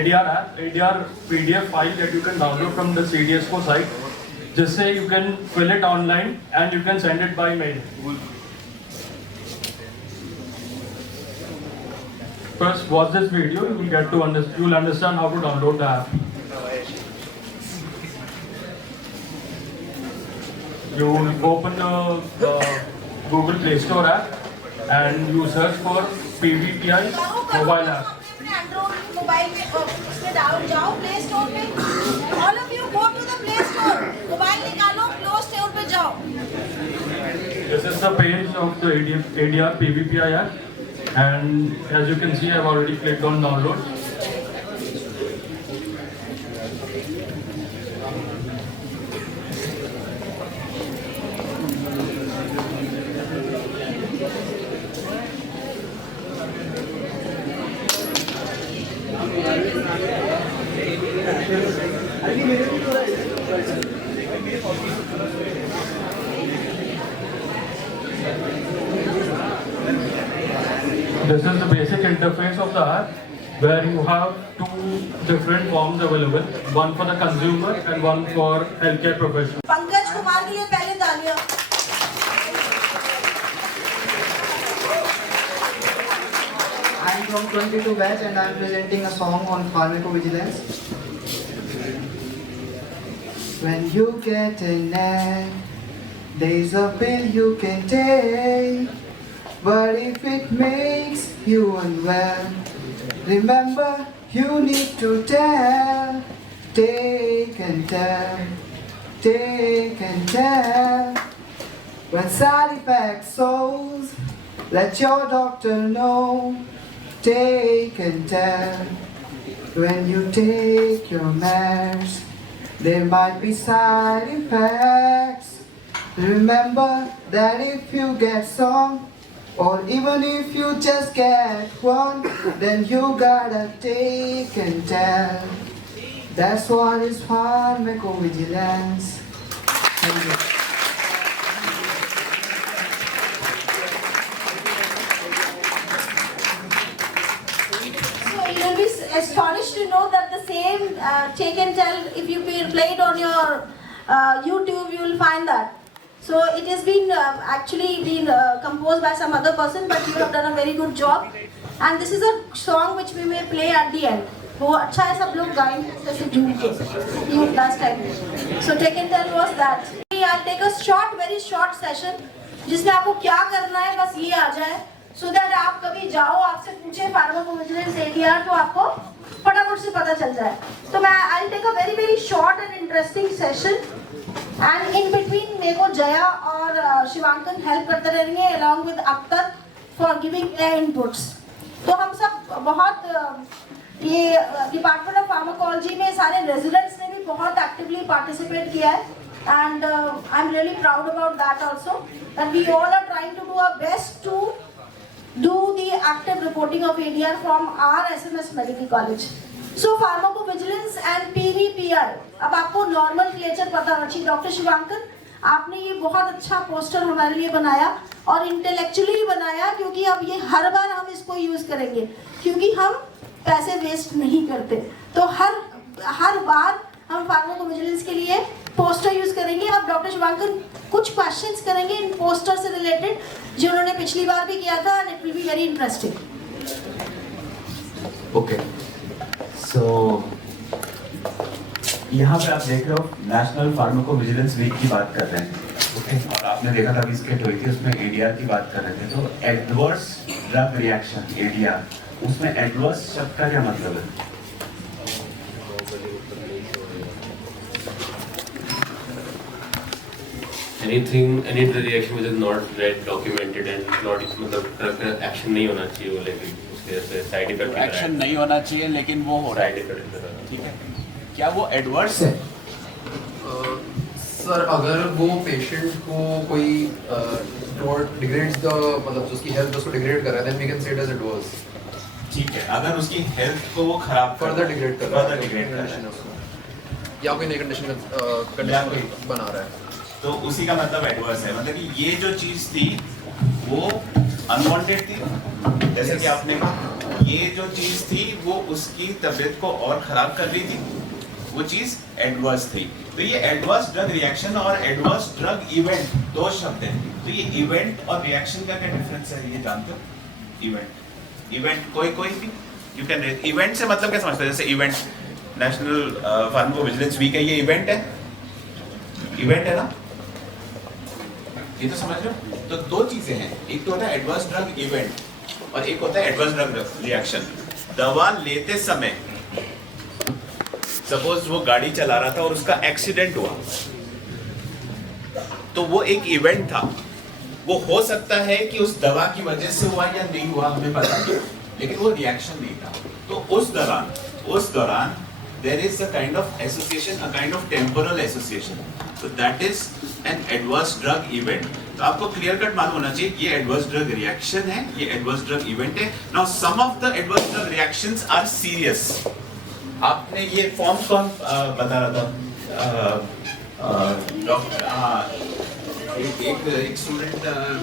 ADR app, ADR PDF file that you can download from the CDSCO site. Just say you can fill it online and you can send it by mail. First, watch this video. You will get to understand how to download the app. You open the Google Play Store app and you search for PVPI mobile app. Mobile में उसमें down जाओ Play Store में. All of you go to the Play Store. Mobile निकालो, Play Store advantage of the ADR PVPI app, and as you can see, I've already clicked on download. This is the basic interface of the app, where you have two different forms available, one for the consumer and one for healthcare professionals. Pankaj Kumar के लिए पहले तालियां। I am from 22 batch and I am presenting a song on pharmacovigilance. When you get an ad, there's a pill you can take. But if it makes you unwell, remember you need to tell. Take and tell, take and tell. When side effects shows, let your doctor know. Take and tell. When you take your meds, there might be side effects. Remember that if you get some, or even if you just get one, then you gotta take and tell. That's what is pharmacovigilance. Thank you. So you will be astonished to know that the same take and tell, if you play it on your YouTube, you will find that. So it has been actually been composed by some other person, but you have done a very good job. And this is a song which we may play at the end. वो अच्छा है सब लोग गाएंगे जैसे झूम के you last time. So take and tell was that. I'll take a short, very short session जिसमें आपको क्या करना है बस ये आ जाए, so that आप कभी जाओ आपसे पूछे फार्माकोविजिलेंस ADR तो आपको फटाफट से पता चल जाए. तो मैं I'll take a very very short and interesting session. And in between मेरे को जया और शिवांकन हेल्प करते रहेंगे along with Akhtar for giving their inputs. तो हम सब बहुत ये डिपार्टमेंट ऑफ फार्माकोलॉजी में सारे रेजिडेंट्स ने भी बहुत एक्टिवली पार्टिसिपेट किया है, and I'm really proud about that also, that we all are trying to do our best to do the active reporting of ADR from our SMS Medical College. So pharmacovigilance and PVPI. अब आपको normal clutcher पता होना चाहिए. Doctor शिवांकन, आपने ये बहुत अच्छा poster हमारे लिए बनाया और इंटेलेक्चुअली बनाया, क्योंकि अब ये हर बार हम इसको यूज करेंगे, क्योंकि हम पैसे वेस्ट नहीं करते. तो हर बार हम फार्माकोविजिलेंस के लिए पोस्टर यूज करेंगे. अब डॉक्टर शिवांकन कुछ क्वेश्चंस करेंगे इन पोस्टर से रिलेटेड, जो उन्होंने पिछली बार भी किया था, and it will be very interesting. Okay, so यहाँ पे आप देख रहे हो नेशनल फार्माकोविजिलेंस वीक की बात कर रहे हैं. ओके, और आपने देखा था अभी स्किट हुई थी, उसमें ADR की बात कर रहे थे. तो एडवर्स ड्रग रिएक्शन ADR, उसमें एडवर्स शब्द का क्या मतलब है? any reaction which is not read, documented and not मतलब एक्शन नहीं होना चाहिए, वो लेकिन उसके से साइड इफेक्ट एक्शन नहीं होना चाहिए लेकिन वो हो रहा है. ठीक है, क्या वो एडवर्स है? सर अगर वो पेशेंट को कोई डिग्रेड्स द मतलब उसकी हेल्थ उसको डिग्रेड कर रहा है, then we can say it as adverse. ठीक है, अगर उसकी हेल्थ को वो खराब फर्दर डिग्रेड कर रहा है या कोई नई कंडीशन बना रहा है, तो उसी का मतलब एडवर्स है. मतलब कि ये जो चीज थी वो अनवांटेड थी, जैसे कि आपने कहा ये जो चीज थी वो उसकी तबीयत को और खराब कर रही थी, वो चीज एडवर्स थी. तो ये एडवर्स ड्रग रिएक्शन और एडवर्स ड्रग इवेंट दो शब्द हैं. तो ये इवेंट और रिएक्शन का क्या डिफरेंस है, ये जानते हो? इवेंट कोई भी यू कैन. इवेंट से मतलब क्या समझते हो? जैसे इवेंट नेशनल फार्माकोविजिलेंस वीक है, ये इवेंट है ना, ये तो समझ रहे हो? तो दो चीजें हैं, एक तो होता है एडवर्स ड्रग इवेंट और एक होता है एडवर्स ड्रग रिएक्शन. दवा लेते समय सपोज वो गाड़ी चला रहा था और उसका एक्सीडेंट हुआ, तो वो एक इवेंट था. वो हो सकता है कि उस दवा की वजह से हुआ या नहीं हुआ हमें पता नहीं, लेकिन वो रिएक्शन नहीं था। तो उस दौरान there is a kind of association, a kind of temporal association. So that is an adverse drug event. तो आपको क्लियर कट मालूम होना चाहिए ये एडवर्स ड्रग रिएक्शन है, ये एडवर्स ड्रग इवेंट है। Now some of the adverse drug reactions are serious. आपने ये फॉर्म कौन बता रहा था? डॉक्टर एक स्टूडेंट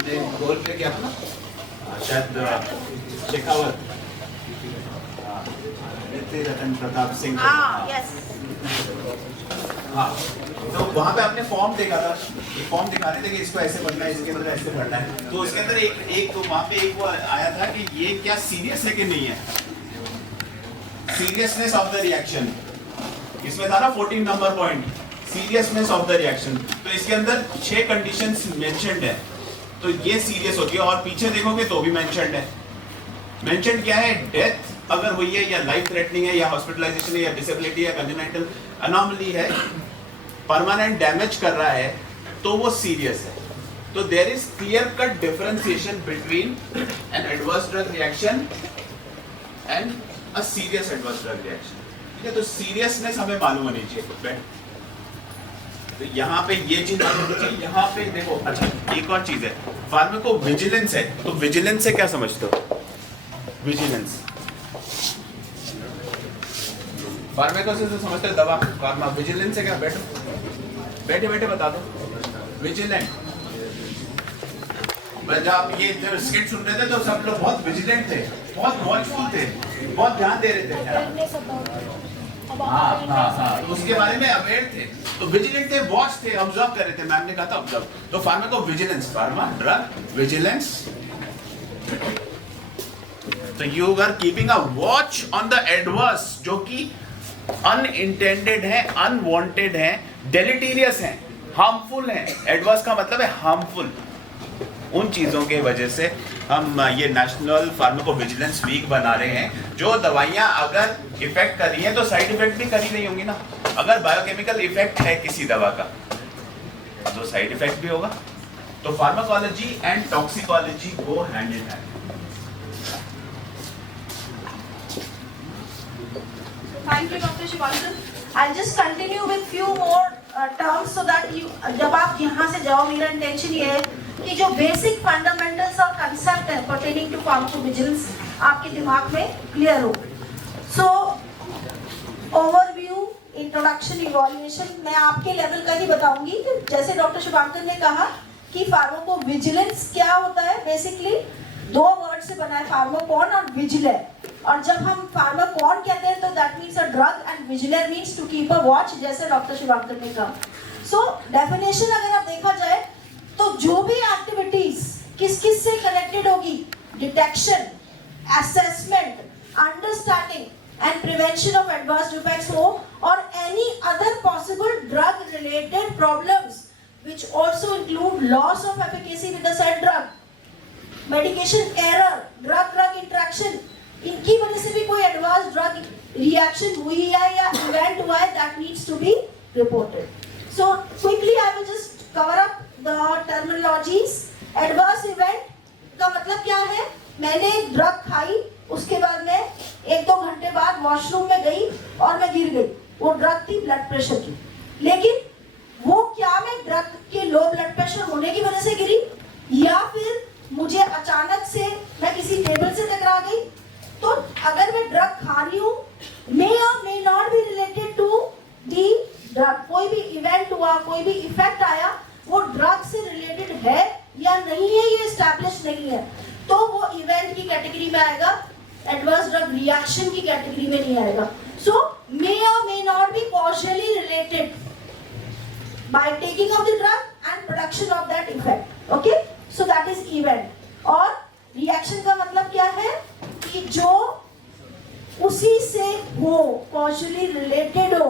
ने गोल पे किया था ना, शायद शेखावत, रतन प्रताप सिंह। हाँ, तो वहाँ पे आपने फॉर्म देखा था, ये फॉर्म दिखा रहे थे कि इसको ऐसे बनना है, इसके अंदर ऐसे भरना है। तो उसके अंदर एक वहाँ पे एक वो आया था कि ये क्या सीरियस है कि नहीं है, सीरियसनेस ऑफ द रिएक्शन। इसमें था ना 14 number point, seriousness of the reaction. तो इसके अंदर 6 कंडीशंस मेंशन्ड है, तो ये सीरियस होती है। और पीछे देखोगे तो भी मेंशन्ड है। मेंशन्ड क्या है? डेथ अगर हुई है, या लाइफ थ्रेटनिंग है, या हॉस्पिटलाइजेशन है, या डिसेबिलिटी है, कंजेनिटल अनॉमली है, परमानेंट डैमेज कर रहा है, तो वो सीरियस है। तो there is clear cut differentiation between an adverse drug reaction and a serious adverse drug reaction. ठीक है, तो सीरियसनेस हमें मालूम होनी चाहिए। तो यहाँ पे ये चीज मालूम होनी चाहिए। यहाँ पे देखो, अच्छा एक और चीज है, फार्माको विजिलेंस है। तो विजिलेंस से क्या समझते हो? विजिलेंस फार्माकोसिस से समझते हो दवा, फार्मा। विजिलेंस से क्या? बैठे बैठे बता दो। विजिलेंट, जब आप ये जब स्किट सुन रहे थे तो सब लोग बहुत विजिलेंट थे, बहुत वॉचफुल थे, बहुत ध्यान दे रहे थे। हाँ, तो उसके बारे में अवेयर थे, तो विजिलेंट थे, वॉच थे, ऑब्जर्व कर रहे थे। मैम ने कहा था ऑब्जर्व। तो pharmacovigilance, pharma drug vigilance. तो you are keeping a watch on the adverse, जो कि अनइंटेंडेड है, अनवांटेड है, डेलिटीरियस है, हार्मफुल है। एडवर्स का मतलब है हार्मफुल। उन चीजों के वजह से हम ये नेशनल फार्माकोविजिलेंस वीक बना रहे हैं। जो दवाइयां अगर इफेक्ट कर रही हैं तो साइड इफेक्ट भी कर ही रही होंगी ना। अगर बायोकेमिकल इफेक्ट है किसी दवा का तो साइड इफेक्ट भी होगा। तो pharmacology and toxicology go hand in hand. Thank you, Dr. Shivankar. I'll just continue with few more terms so that you, जब आप यहाँ से जाओ, मेरा इंटेंशन ये है कि जो बेसिक फंडामेंटल्स और कंसेप्ट है pertaining to pharmacovigilance आपके दिमाग में क्लियर हो। So ओवरव्यू, इंट्रोडक्शन, इवैल्यूएशन मैं आपके लेवल का ही बताऊंगी। जैसे डॉक्टर शिवांकर ने कहा कि फार्माकोविजिलेंस क्या होता है, बेसिकली 2 वर्ड से बना है, फार्माकोन और विजिलेंट। और जब हम फार्माकोन कहते हैं तो that means a drug and vigilant means to keep a watch, जैसे डॉक्टर शिवांकर ने कहा। सो डेफिनेशन अगर आप देखा जाए तो जो भी एक्टिविटीज किस किस से कनेक्टेड होगी, detection, assessment, understanding and prevention of adverse effects हो, और any other possible drug related problems which also include loss of efficacy with the said drug, medication error, drug interaction, इनकी वजह से भी कोई एडवर्स ड्रग रिएक्शन हुई है या इवेंट हुआ है, that needs to be reported. So quickly I will just cover up the terminologies. Adverse event का मतलब क्या है? मैंने ड्रग खाई, उसके बाद में 1-2 घंटे बाद वॉशरूम में गई और मैं गिर गई। वो ड्रग थी ब्लड प्रेशर की, लेकिन वो क्या मैं ड्रग के लो ब्लड प्रेशर होने की वजह से गिरी, या फिर मुझे अचानक से मैं किसी टेबल से टकरा गई? तो अगर मैं ड्रग खा रही हूँ, मे और may not be related to the drug, कोई भी इवेंट हुआ, कोई भी इफेक्ट आया, वो ड्रग से रिलेटेड है या नहीं है ये एस्टैब्लिश नहीं है, तो वो इवेंट की कैटेगरी में आएगा, एडवर्स ड्रग रिएक्शन की कैटेगरी में नहीं आएगा। सो मे और may not be causally related by taking of the drug and production of that effect. Okay, so that is event. और reaction का मतलब क्या है कि जो उसी से हो, causally related हो,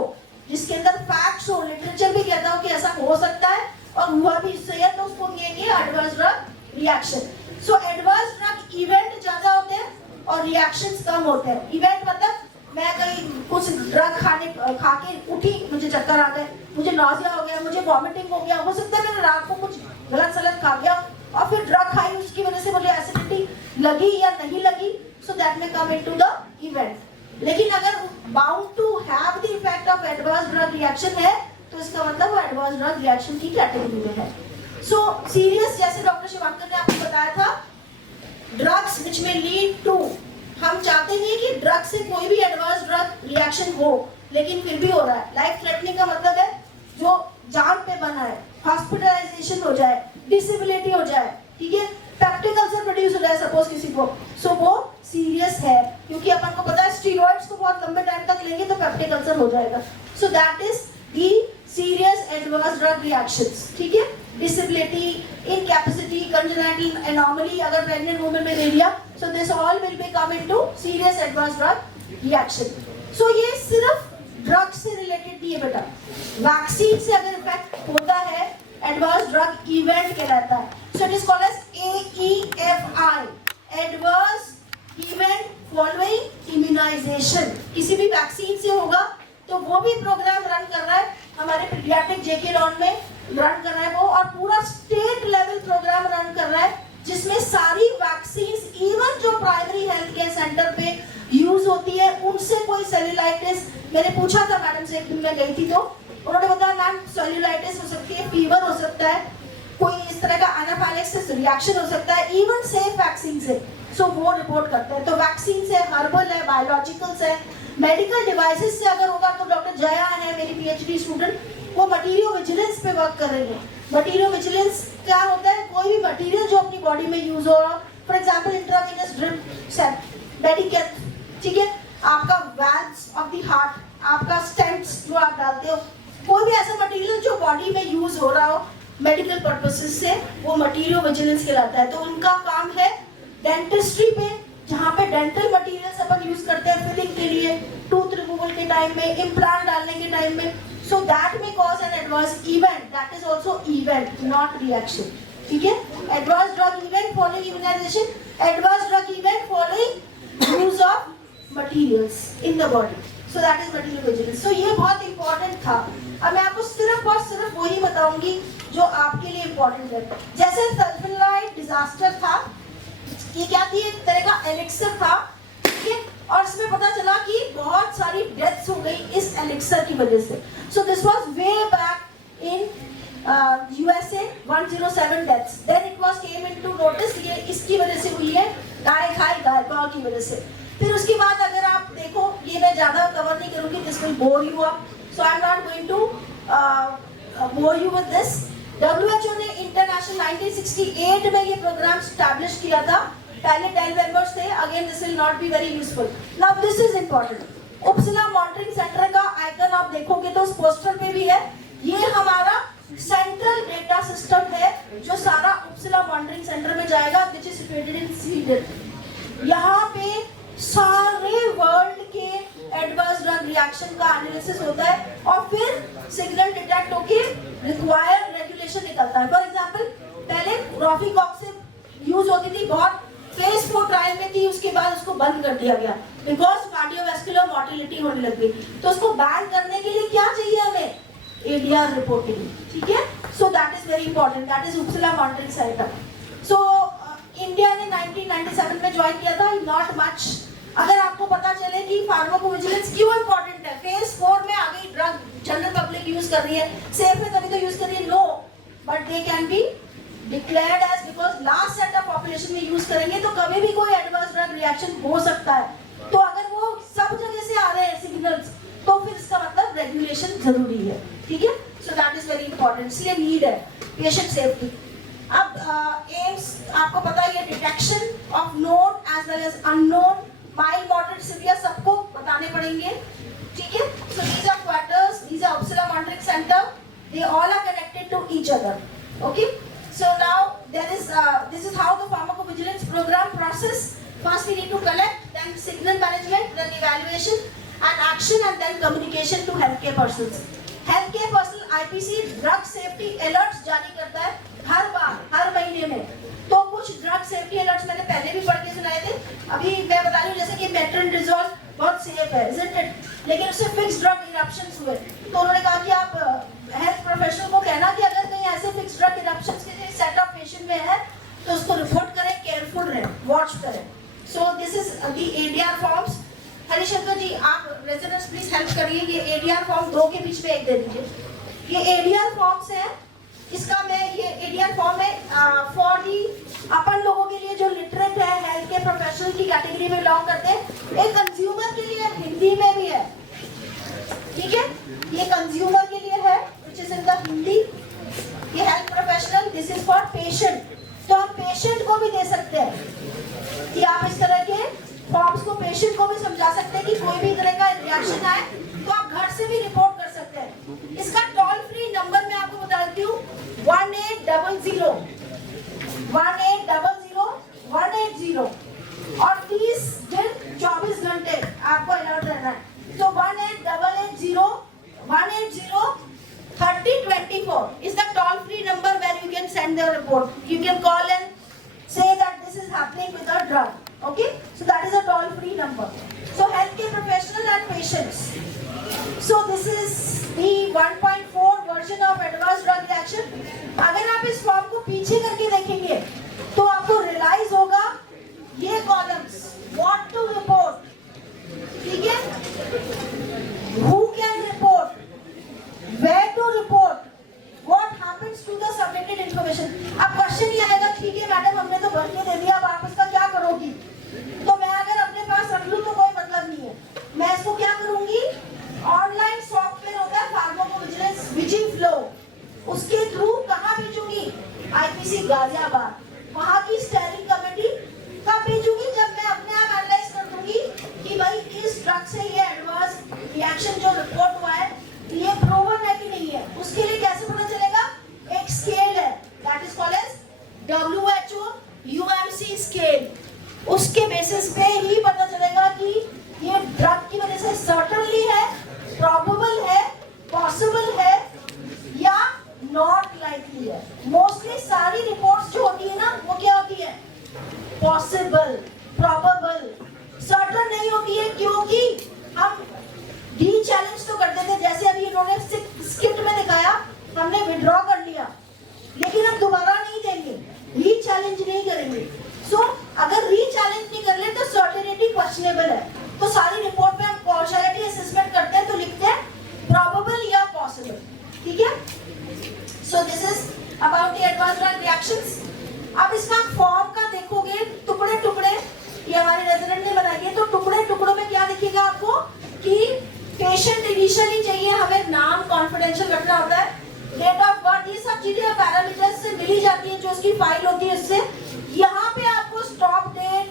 जिसके अंदर facts हो, literature भी कहता हो कि ऐसा हो सकता है और हुआ भी इससे है, तो उसको कहेंगे adverse drug reaction. So adverse drug event ज़्यादा होते हैं और reactions कम होते हैं। Event मतलब मैं कहीं कुछ ड्रग खा के उठी, मुझे चक्कर आ गए, मुझे नॉजिया हो गया, मुझे वॉमिटिंग हो गया, हो सकता है मैंने रात को कुछ गलत सलत खा गया, और फिर ड्रग हाई उसकी वजह से मुझे एसिडिटी लगी या नहीं लगी, so that may come into the event. लेकिन अगर bound to have the effect of adverse drug reaction है तो इसका मतलब वो एडवर्स ड्रग रिएक्शन की कैटेगरी में है। सो सीरियस, जैसे डॉक्टर शिवांकर ने आपको बताया था, ड्रग्स विच में लीड टू, हम चाहते नहीं कि ड्रग से कोई भी एडवर्स ड्रग रिएक्शन हो, लेकिन फिर भी हो रहा है। लाइफ थ्रेटनिंग का मतलब है जो जान पे बना है, हॉस्पिटलाइजेशन हो जाए, डिसेबिलिटी हो जाए, ठीक है, पेप्टिक अल्सर प्रोड्यूस हो जाए सपोज किसी को, सो वो सीरियस है, क्योंकि अपन को पता है स्टीरॉइड्स को बहुत लंबे टाइम तक लेंगे तो पेप्टिक अल्सर हो जाएगा। So that is the serious adverse drug reactions, ठीक है। डिसेबिलिटी, इनकैपेसिटी, कंजेनिटल एनोमली, अगर प्रेग्नेंट वुमन में ले लिया, so this all will be come into serious adverse drug reaction. So ये सिर्फ ड्रग से रिलेटेड नहीं है बेटा, वैक्सीन से अगर इफेक्ट होता है एडवर्स ड्रग इवेंट कहलाता है। So it is called as AEFI, adverse event following immunization. किसी भी वैक्सीन से होगा तो वो भी प्रोग्राम रन कर रहा है हमारे पीडियाट्रिक JK लॉन में रन कर रहा है वो, और पूरा स्टेट लेवल प्रोग्राम रन कर रहा है जिसमें सारी वैक्सीन्स, इवन जो प्राइमरी हेल्थ केयर सेंटर पे यूज होती है, उनसे कोई सेल्यूलाइटिस, मैंने पूछा था मैडम से, एक दिन मैं गई थी तो उन्होंने बताया मैम सेल्यूलाइटिस हो सकती है, फीवर हो सकता है, कोई इस तरह का एनाफाइलेक्सिस रिएक्शन हो सकता है, इवन सेफ वैक्सीन से, सो वो रिपोर्ट करते हैं। तो वैक्सीन से, हर्बल है, बायोलॉजिकल्स है, मेडिकल डिवाइसेस से अगर होगा तो डॉक्टर जया है मेरी PhD स्टूडेंट, वो मटीरियल विजिलेंस पे वर्क कर रही है। मटीरियल विजिलेंस क्या होता है, कोई भी मटीरियल जो अपनी बॉडी में यूज हो रहा, for example intravenous drip set, medicate, ठीक है, आपका वैल्व्स ऑफ द हार्ट, आपका स्टेंट्स जो आप डालते हो, कोई भी ऐसा मटीरियल जो बॉडी में यूज हो रहा हो मेडिकल पर्पसेस से, वो मटीरियल विजिलेंस कहलाता है। तो उनका काम है डेंटिस्ट्री पे, जहाँ पे डेंटल मटीरियल्स अपन यूज करते हैं फिलिंग के लिए, टूथ रिमूवल के टाइम में, इम्प्लांट डालने के टाइम में, so that may cause an adverse event, that is also event not reaction, ठीक है। Adverse drug event following immunisation, adverse drug event following use of materials in the body, so that is material vigilance. So ये बहुत important था। अब मैं आपको सिर्फ और सिर्फ वही बताऊंगी जो आपके लिए इंपॉर्टेंट है। जैसे सल्फोनाइड डिजास्टर था, ये क्या थी, एक तरह का एलिक्सर था, ठीक है, और इसमें पता चला कि बहुत सारी डेथ्स हो गई इस एलिक्सर की वजह से। So this was way back in USA, 107 deaths, then it was came into notice, ये इसकी वजह से हुई है, गाय खाई गाय पाव की वजह से। फिर उसके बाद अगर आप देखो, ये मैं ज्यादा कवर नहीं करूंगी, this will bore you up, so I am not going to bore you with this. WHO ने इंटरनेशनल 1968 में ये प्रोग्राम स्टैब्लिश किया था, पहले 10 मेंबर्स थे, again this will not be very useful. Now this is important. उपजिला monitoring centre का icon आप देखोगे तो उस पोस्टर पे भी है, ये हमारा सेंट्रल डेटा सिस्टम है जो सारा उपजिला मॉनिटरिंग सेंटर में जाएगा, which is situated in Sweden. यहाँ पे सारे वर्ल्ड के एडवर्स ड्रग रिएक्शन का एनालिसिस होता है और फिर सिग्नल डिटेक्ट होके रिक्वायर्ड रेगुलेशन निकलता है। फॉर एग्जांपल पहले रोफिकॉक्सिब यूज होती थी, बहुत फेज 4 ट्रायल में थी, उसके बाद उसको बंद कर दिया गया बिकॉज कार्डियोवैस्कुलर मॉर्टेलिटी होने लग गई। तो उसको बैन करने के लिए क्या चाहिए हमें, ADR रिपोर्टिंग, ठीक है। So that is very important, that is उपजिला मॉनिटरिंग सेंटर। सो इंडिया ने 1997 में ज्वाइन किया था, नॉट मच। अगर आपको पता चले कि फार्माकोविजिलेंस क्यों इंपॉर्टेंट है, फेज 4 में आ गई ड्रग, जनरल पब्लिक यूज कर रही है, सेफ है तभी तो यूज कर रही है, no, but they can be declared as, because last set of population में यूज करेंगे तो कभी भी कोई एडवर्स ड्रग रिएक्शन हो सकता है। तो अगर वो सब जगह से आ रहे हैं सिग्नल्स, तो फिर इसका मतलब रेगुलेशन जरूरी है, ठीक है। So that is very important, इसलिए नीड है पेशेंट सेफ्टी। अब एम्स आपको पता है, detection of known as well as unknown, mild, moderate, severe सबको बताने पड़ेंगे, ठीक है। So these are quarters, these are उपजिला monitoring centre, they all are connected to each other, okay. So now there is this is how the pharmacovigilance programme process. First we need to collect, then signal management, then evaluation and action, and then communication to health care persons. Health care personal IPC drug safety alerts जारी करता है हर बार, हर महीने में। तो कुछ drug safety alerts मैंने पहले भी पढ़ के सुनाए थे, अभी मैं बता रही हूँ, जैसे कि मेट्रोनिडाजोल बहुत सेफ है, isn't it? लेकिन उससे फिक्स ड्रग इरप्शंस हुए, तो उन्होंने कहा कि आप हेल्थ प्रोफेशनल को कहना कि अगर कहीं ऐसे फिक्स ड्रग इरप्शंस के सेट ऑफ पेशेंट में है दी एडीआर फॉर्म्स। हरिशंकर जी आप रेजिडेंट्स प्लीज हेल्प करिए, ये एडीआर फॉर्म 2 के बीच में एक दे दीजिए। ये एडीआर फॉर्म्स है, इसका मैं ये एडीआर फॉर्म है फॉर दी अपन लोगों के लिए जो लिटरेट है, हेल्थ के प्रोफेशनल की कैटेगरी में बिलोंग करते हैं। एक कंज्यूमर के लिए हिंदी में भी है, ठीक है, ये कंज्यूमर के लिए है which is in the Hindi. ये health professional, this is for patient. तो हम पेशेंट को भी दे सकते हैं कि आप इस तरह के फॉर्म्स को पेशेंट को भी समझा सकते हैं कि कोई भी तरह का रिएक्शन आए तो आप घर से भी रिपोर्ट कर सकते हैं। इसका टोल फ्री नंबर मैं आपको बता देती हूँ 1800 180 और 30 दिन 24 घंटे आपको अलर्ट रहना है। तो 1800 180 3024 is the toll free number where you can send the report. You can call and say that this is happening with a drug. Okay, so that is a toll free number. So healthcare professional and patients. So this is the 1.4 version of advanced drug reaction. अगर आप इस form को पीछे करके देखेंगे तो आपको realise होगा ये कॉलम्स व्हाट टू रिपोर्ट, ठीक है, who can report, where to report, what happens to the submitted information. अब क्वेश्चन ये आएगा, ठीक है मैडम हमने तो भर के दे दिया, अब आप इसका क्या करोगी? तो मैं अगर अपने पास रख लूं तो कोई मतलब नहीं है, मैं इसको क्या करूंगी, ऑनलाइन सॉफ्टवेयर होता है फार्माकोविजिलेंस विजिफ्लो, उसके थ्रू कहाँ भेजूंगी, आईपीसी गाजियाबाद, वहां की स्टेयरिंग कमेटी कब भेजूंगी, जब मैं अपने आप एनालाइज कर दूंगी कि भाई इस ड्रग से ये एडवर्स रिएक्शन जो रिपोर्ट हुआ है ये प्रूवन है कि नहीं है। उसके लिए कैसे पता चलेगा, एक स्केल है that is called as WHO UMC scale, उसके बेसिस पे ही पता चलेगा कि ये ड्रग की वजह से सर्टेनली है, प्रोबेबल है, पॉसिबल है या नॉट लाइकली है। मोस्टली सारी रिपोर्ट्स जो होती है ना वो क्या होती है, पॉसिबल, प्रोबेबल, सर्टेन नहीं होती है, क्योंकि हम डी चैलेंज तो करते थे, जैसे अभी इन्होंने स्क्रिप्ट में दिखाया, हमने विड्रॉ कर लिया लेकिन हम दोबारा नहीं देंगे, री चैलेंज नहीं करेंगे। सो अगर री चैलेंज नहीं कर ले तो सर्टेनिटी क्वेश्चनेबल है। तो सारी रिपोर्ट में हम कॉजैलिटी असेसमेंट करते हैं तो लिखते हैं प्रोबेबल या पॉसिबल, ठीक है। So this is about the advance drug reactions. अब इसका फॉर्म का देखोगे, टुकड़े टुकड़े ये हमारे रेजिडेंट ने बनाई है, तो टुकड़े टुकड़ों में क्या दिखेगा आपको कि पेशेंट इनिशियली चाहिए, हमें नाम कॉन्फिडेंशियल रखना होता है, डेट ऑफ बर्थ, ये सब चीजें पैरामीटर्स से मिली जाती है जो उसकी फाइल होती है इससे। यहाँ पे आपको stop date,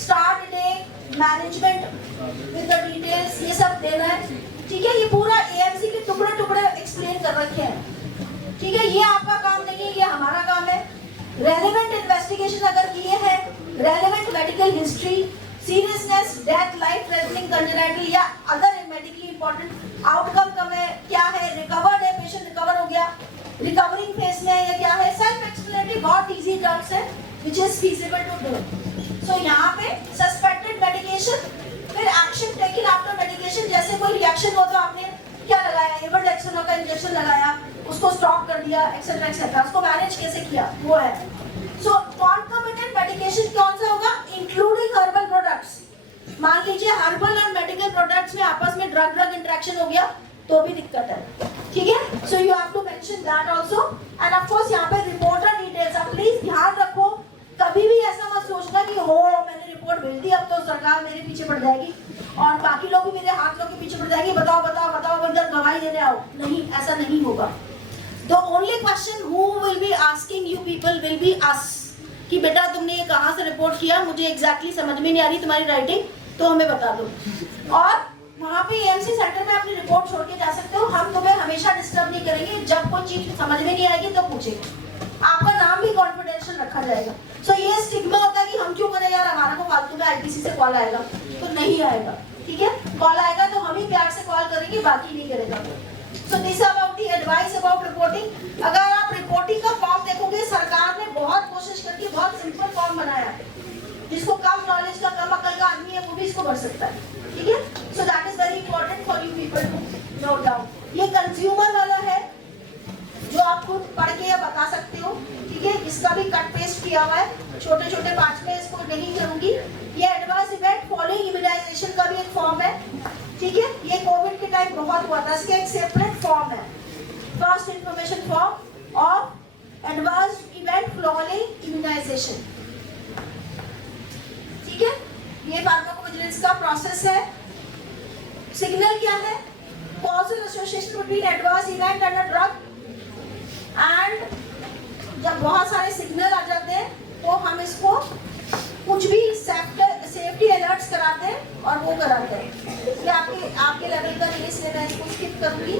start date, management with the details ये सब देना है, ठीक है। ये पूरा AMC के टुकड़े टुकड़े एक्सप्लेन कर रखे हैं, ठीक है। ये आपका काम नहीं है, ये हमारा काम है। रेलेवेंट इन्वेस्टिगेशन अगर किए हैं, relevant medical history, seriousness, death, life threatening, congenital या अदर मेडिकली इंपॉर्टेंट आउटकम कम है, क्या है, रिकवर्ड है, पेशेंट रिकवर हो गया, रिकवरिंग फेज में है या क्या है, सेल्फ एक्सप्लेनेटरी, बहुत इजी टर्म्स है which is feasible to do. So यहाँ पे suspected medication, फिर action taken after medication, जैसे कोई reaction हो तो आपने क्या लगाया, इवर्डेक्सिनो का इंजेक्शन लगाया, उसको स्टॉप कर दिया, एक्सेट्रा एक्सेट्रा, उसको मैनेज कैसे किया, वो है। So concomitant medication कौन सा होगा, including herbal products। मान लीजिए हर्बल और मेडिकल प्रोडक्ट्स में आपस में ड्रग ड्रग इंटरेक्शन हो गया तो भी दिक्कत है, ठीक है। So you have to mention that also and of course यहाँ पे रिपोर्टर डिटेल्स। आप प्लीज ध्यान रखो, कभी भी ऐसा मत सोचना कि हो मैंने रिपोर्ट भेज दी अब तो सरकार मेरे पीछे पड़ जाएगी और बाकी लोग भी मेरे हाथ लोग के पीछे पड़ जाएंगे, बताओ बताओ बताओ इधर गवाही देने आओ। नहीं, ऐसा नहीं होगा। The only question who will be asking you people will be us कि बेटा तुमने ये कहाँ से रिपोर्ट किया, मुझे एग्जैक्टली समझ में नहीं आ रही तुम्हारी राइटिंग, तो हमें बता दो। और वहाँ पे AMC सेंटर में अपनी रिपोर्ट छोड़ के जा सकते हो, हम तुम्हें हमेशा डिस्टर्ब नहीं करेंगे, जब कोई चीज समझ में नहीं आएगी तो पूछेंगे, आपका नाम भी कॉन्फिडेंशियल रखा जाएगा। सो ये स्टिग्मा होता है कि हम क्यों करें यार, हमारा को फालतू में IPC से कॉल आएगा, तो नहीं आएगा, ठीक है। कॉल आएगा तो हम ही प्यार से कॉल करेंगे, बाकी नहीं करेगा। So this about the advice about reporting. अगर आप रिपोर्टिंग का फॉर्म देखोगे, सरकार ने बहुत कोशिश करके बहुत सिंपल फॉर्म बनाया है, जिसको कम नॉलेज का, कम अकल का आदमी है वो भी इसको भर सकता है, ठीक है। So that is very important for you people to note down. ये कंज्यूमर वाला है जो आप खुद पढ़ के या बता सकते हो, ठीक है। इसका भी कट पेस्ट किया हुआ है, छोटे छोटे पार्ट्स में, इसको नहीं करूंगी। ये एडवांस इवेंट फॉलोइंग इम्यूनाइजेशन का भी एक फॉर्म है, ठीक है। ये कोविड के टाइम बहुत हुआ था, इसका एक सेपरेट फॉर्म है, first information form of advance event following immunisation, ठीक है। ये फार्माकोविजिलेंस का प्रोसेस है। सिग्नल क्या है? Causal association between advance event and a drug, and जब बहुत सारे सिग्नल आ जाते हैं तो हम इसको कुछ भी सेफ्टी अलर्ट्स कराते हैं और वो कराते हैं। इसलिए आपके लेवल का नहीं, इसलिए मैं इसको स्किप करूंगी।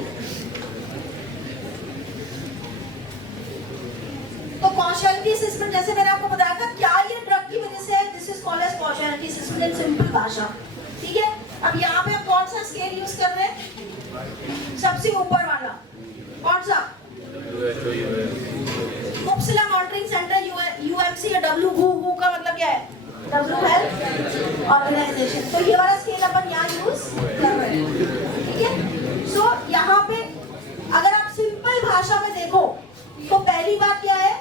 तो कॉशलिटी असेसमेंट, जैसे मैंने आपको बताया था, क्या ये ड्रग की वजह से है, this is called as causality assessment in simple भाषा, ठीक है। अब यहाँ पे हम कौन सा स्केल यूज कर रहे हैं? सबसे ऊपर वाला कौन सा? उपजिला मॉनिटरिंग सेंटर, यूएमसी या WHO का मतलब क्या है? World Health Organization. तो ये वाला स्केल अपन यहाँ यूज कर रहे हैं, ठीक है। सो यहाँ पे अगर आप सिंपल भाषा में देखो तो पहली बात क्या है?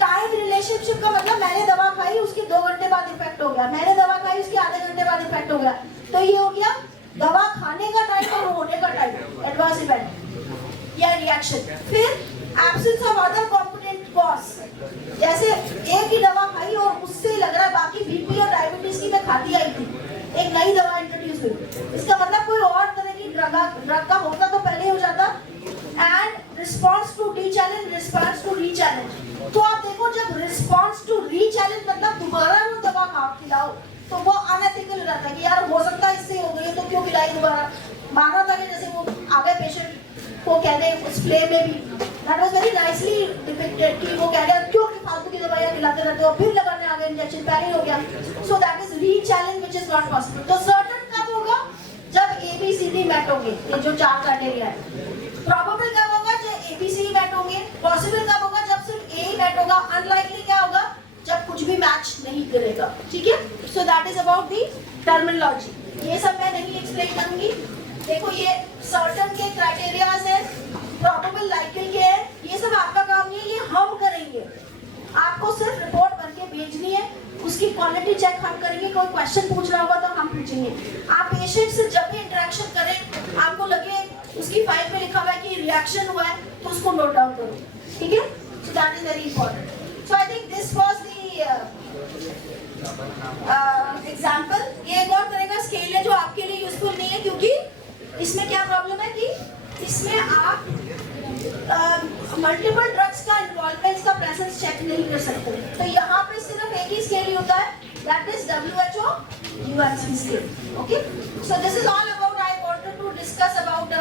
टाइम रिलेशनशिप का मतलब मैंने दवा खाई, उसके 2 घंटे बाद इफेक्ट हो गया, मैंने दवा खाई, उसके आधे घंटे बाद इफेक्ट हो गया। तो ये हो गया दवा खाने का टाइम और होने का टाइम, एडवर्स इवेंट या रिएक्शन। फिर absence of other competent cause, जैसे एक ही दवा खाई और उससे लग रहा है बाकी बीपी और डायबिटीज की मैं खाती आई थी, एक नई दवा इंट्रोड्यूस हुई, इसका मतलब कोई और तरह की ड्रग का होता तो पहले हो जाता। And response to dechallenge, response to rechallenge. तो आप देखो, जब रिस्पॉन्स टू री चैलेंज मतलब दोबारा वो दवा खिलाओ तो वो अनएथिकल रहता है कि यार हो सकता है इससे हो गई तो क्यों खिलाई दोबारा। माना था कि जैसे वो आगे पेशेंट को कह रहे उस प्ले में भी, that was very nicely depicted कि वो कह रहे हैं क्यों फालतू की दवाइयां खिलाते रहते हो, फिर लगाने आ गए इंजेक्शन, पहले हो गया। सो दैट इज री challenge which is not possible. तो सर्टेन कब होगा? जब ABCD मैच होंगे, ये जो 4 क्राइटेरिया है। प्रोबेबल कब होगा? जब ABCD मैच होंगे। पॉसिबल कब होगा? जब सिर्फ A मैच होगा। अनलाइकली क्या होगा? जब कुछ भी मैच नहीं करेगा, ठीक है। So that is about the terminology. ये सब मैं नहीं एक्सप्लेन करूंगी। देखो ये सर्टेन के क्राइटेरियाज है, प्रोबेबल लाइकली के है, ये सब आपका काम नहीं है, ये हम करेंगे। आपको सिर्फ रिपोर्ट भर के भेजनी है, उसकी क्वालिटी चेक हम करेंगे, कोई क्वेश्चन पूछ रहा होगा तो हम पूछेंगे। आप पेशेंट से जब भी इंटरेक्शन करें, आपको लगे उसकी फाइल पे लिखा हुआ है कि रिएक्शन हुआ है तो उसको नोट डाउन करो, ठीक है। So that is very important. So I think this was the example. ये एक और तरह का स्केल है जो आपके लिए यूजफुल नहीं है, क्योंकि इसमें क्या प्रॉब्लम है कि इसमें आप मल्टीपल ड्रग्स का इन्वॉल्वमेंट का प्रेजेंस चेक नहीं कर सकते। तो यहाँ पे सिर्फ एक ही स्केल होता है, that is WHO UMC scale. Okay, so this is all about, I wanted to discuss about the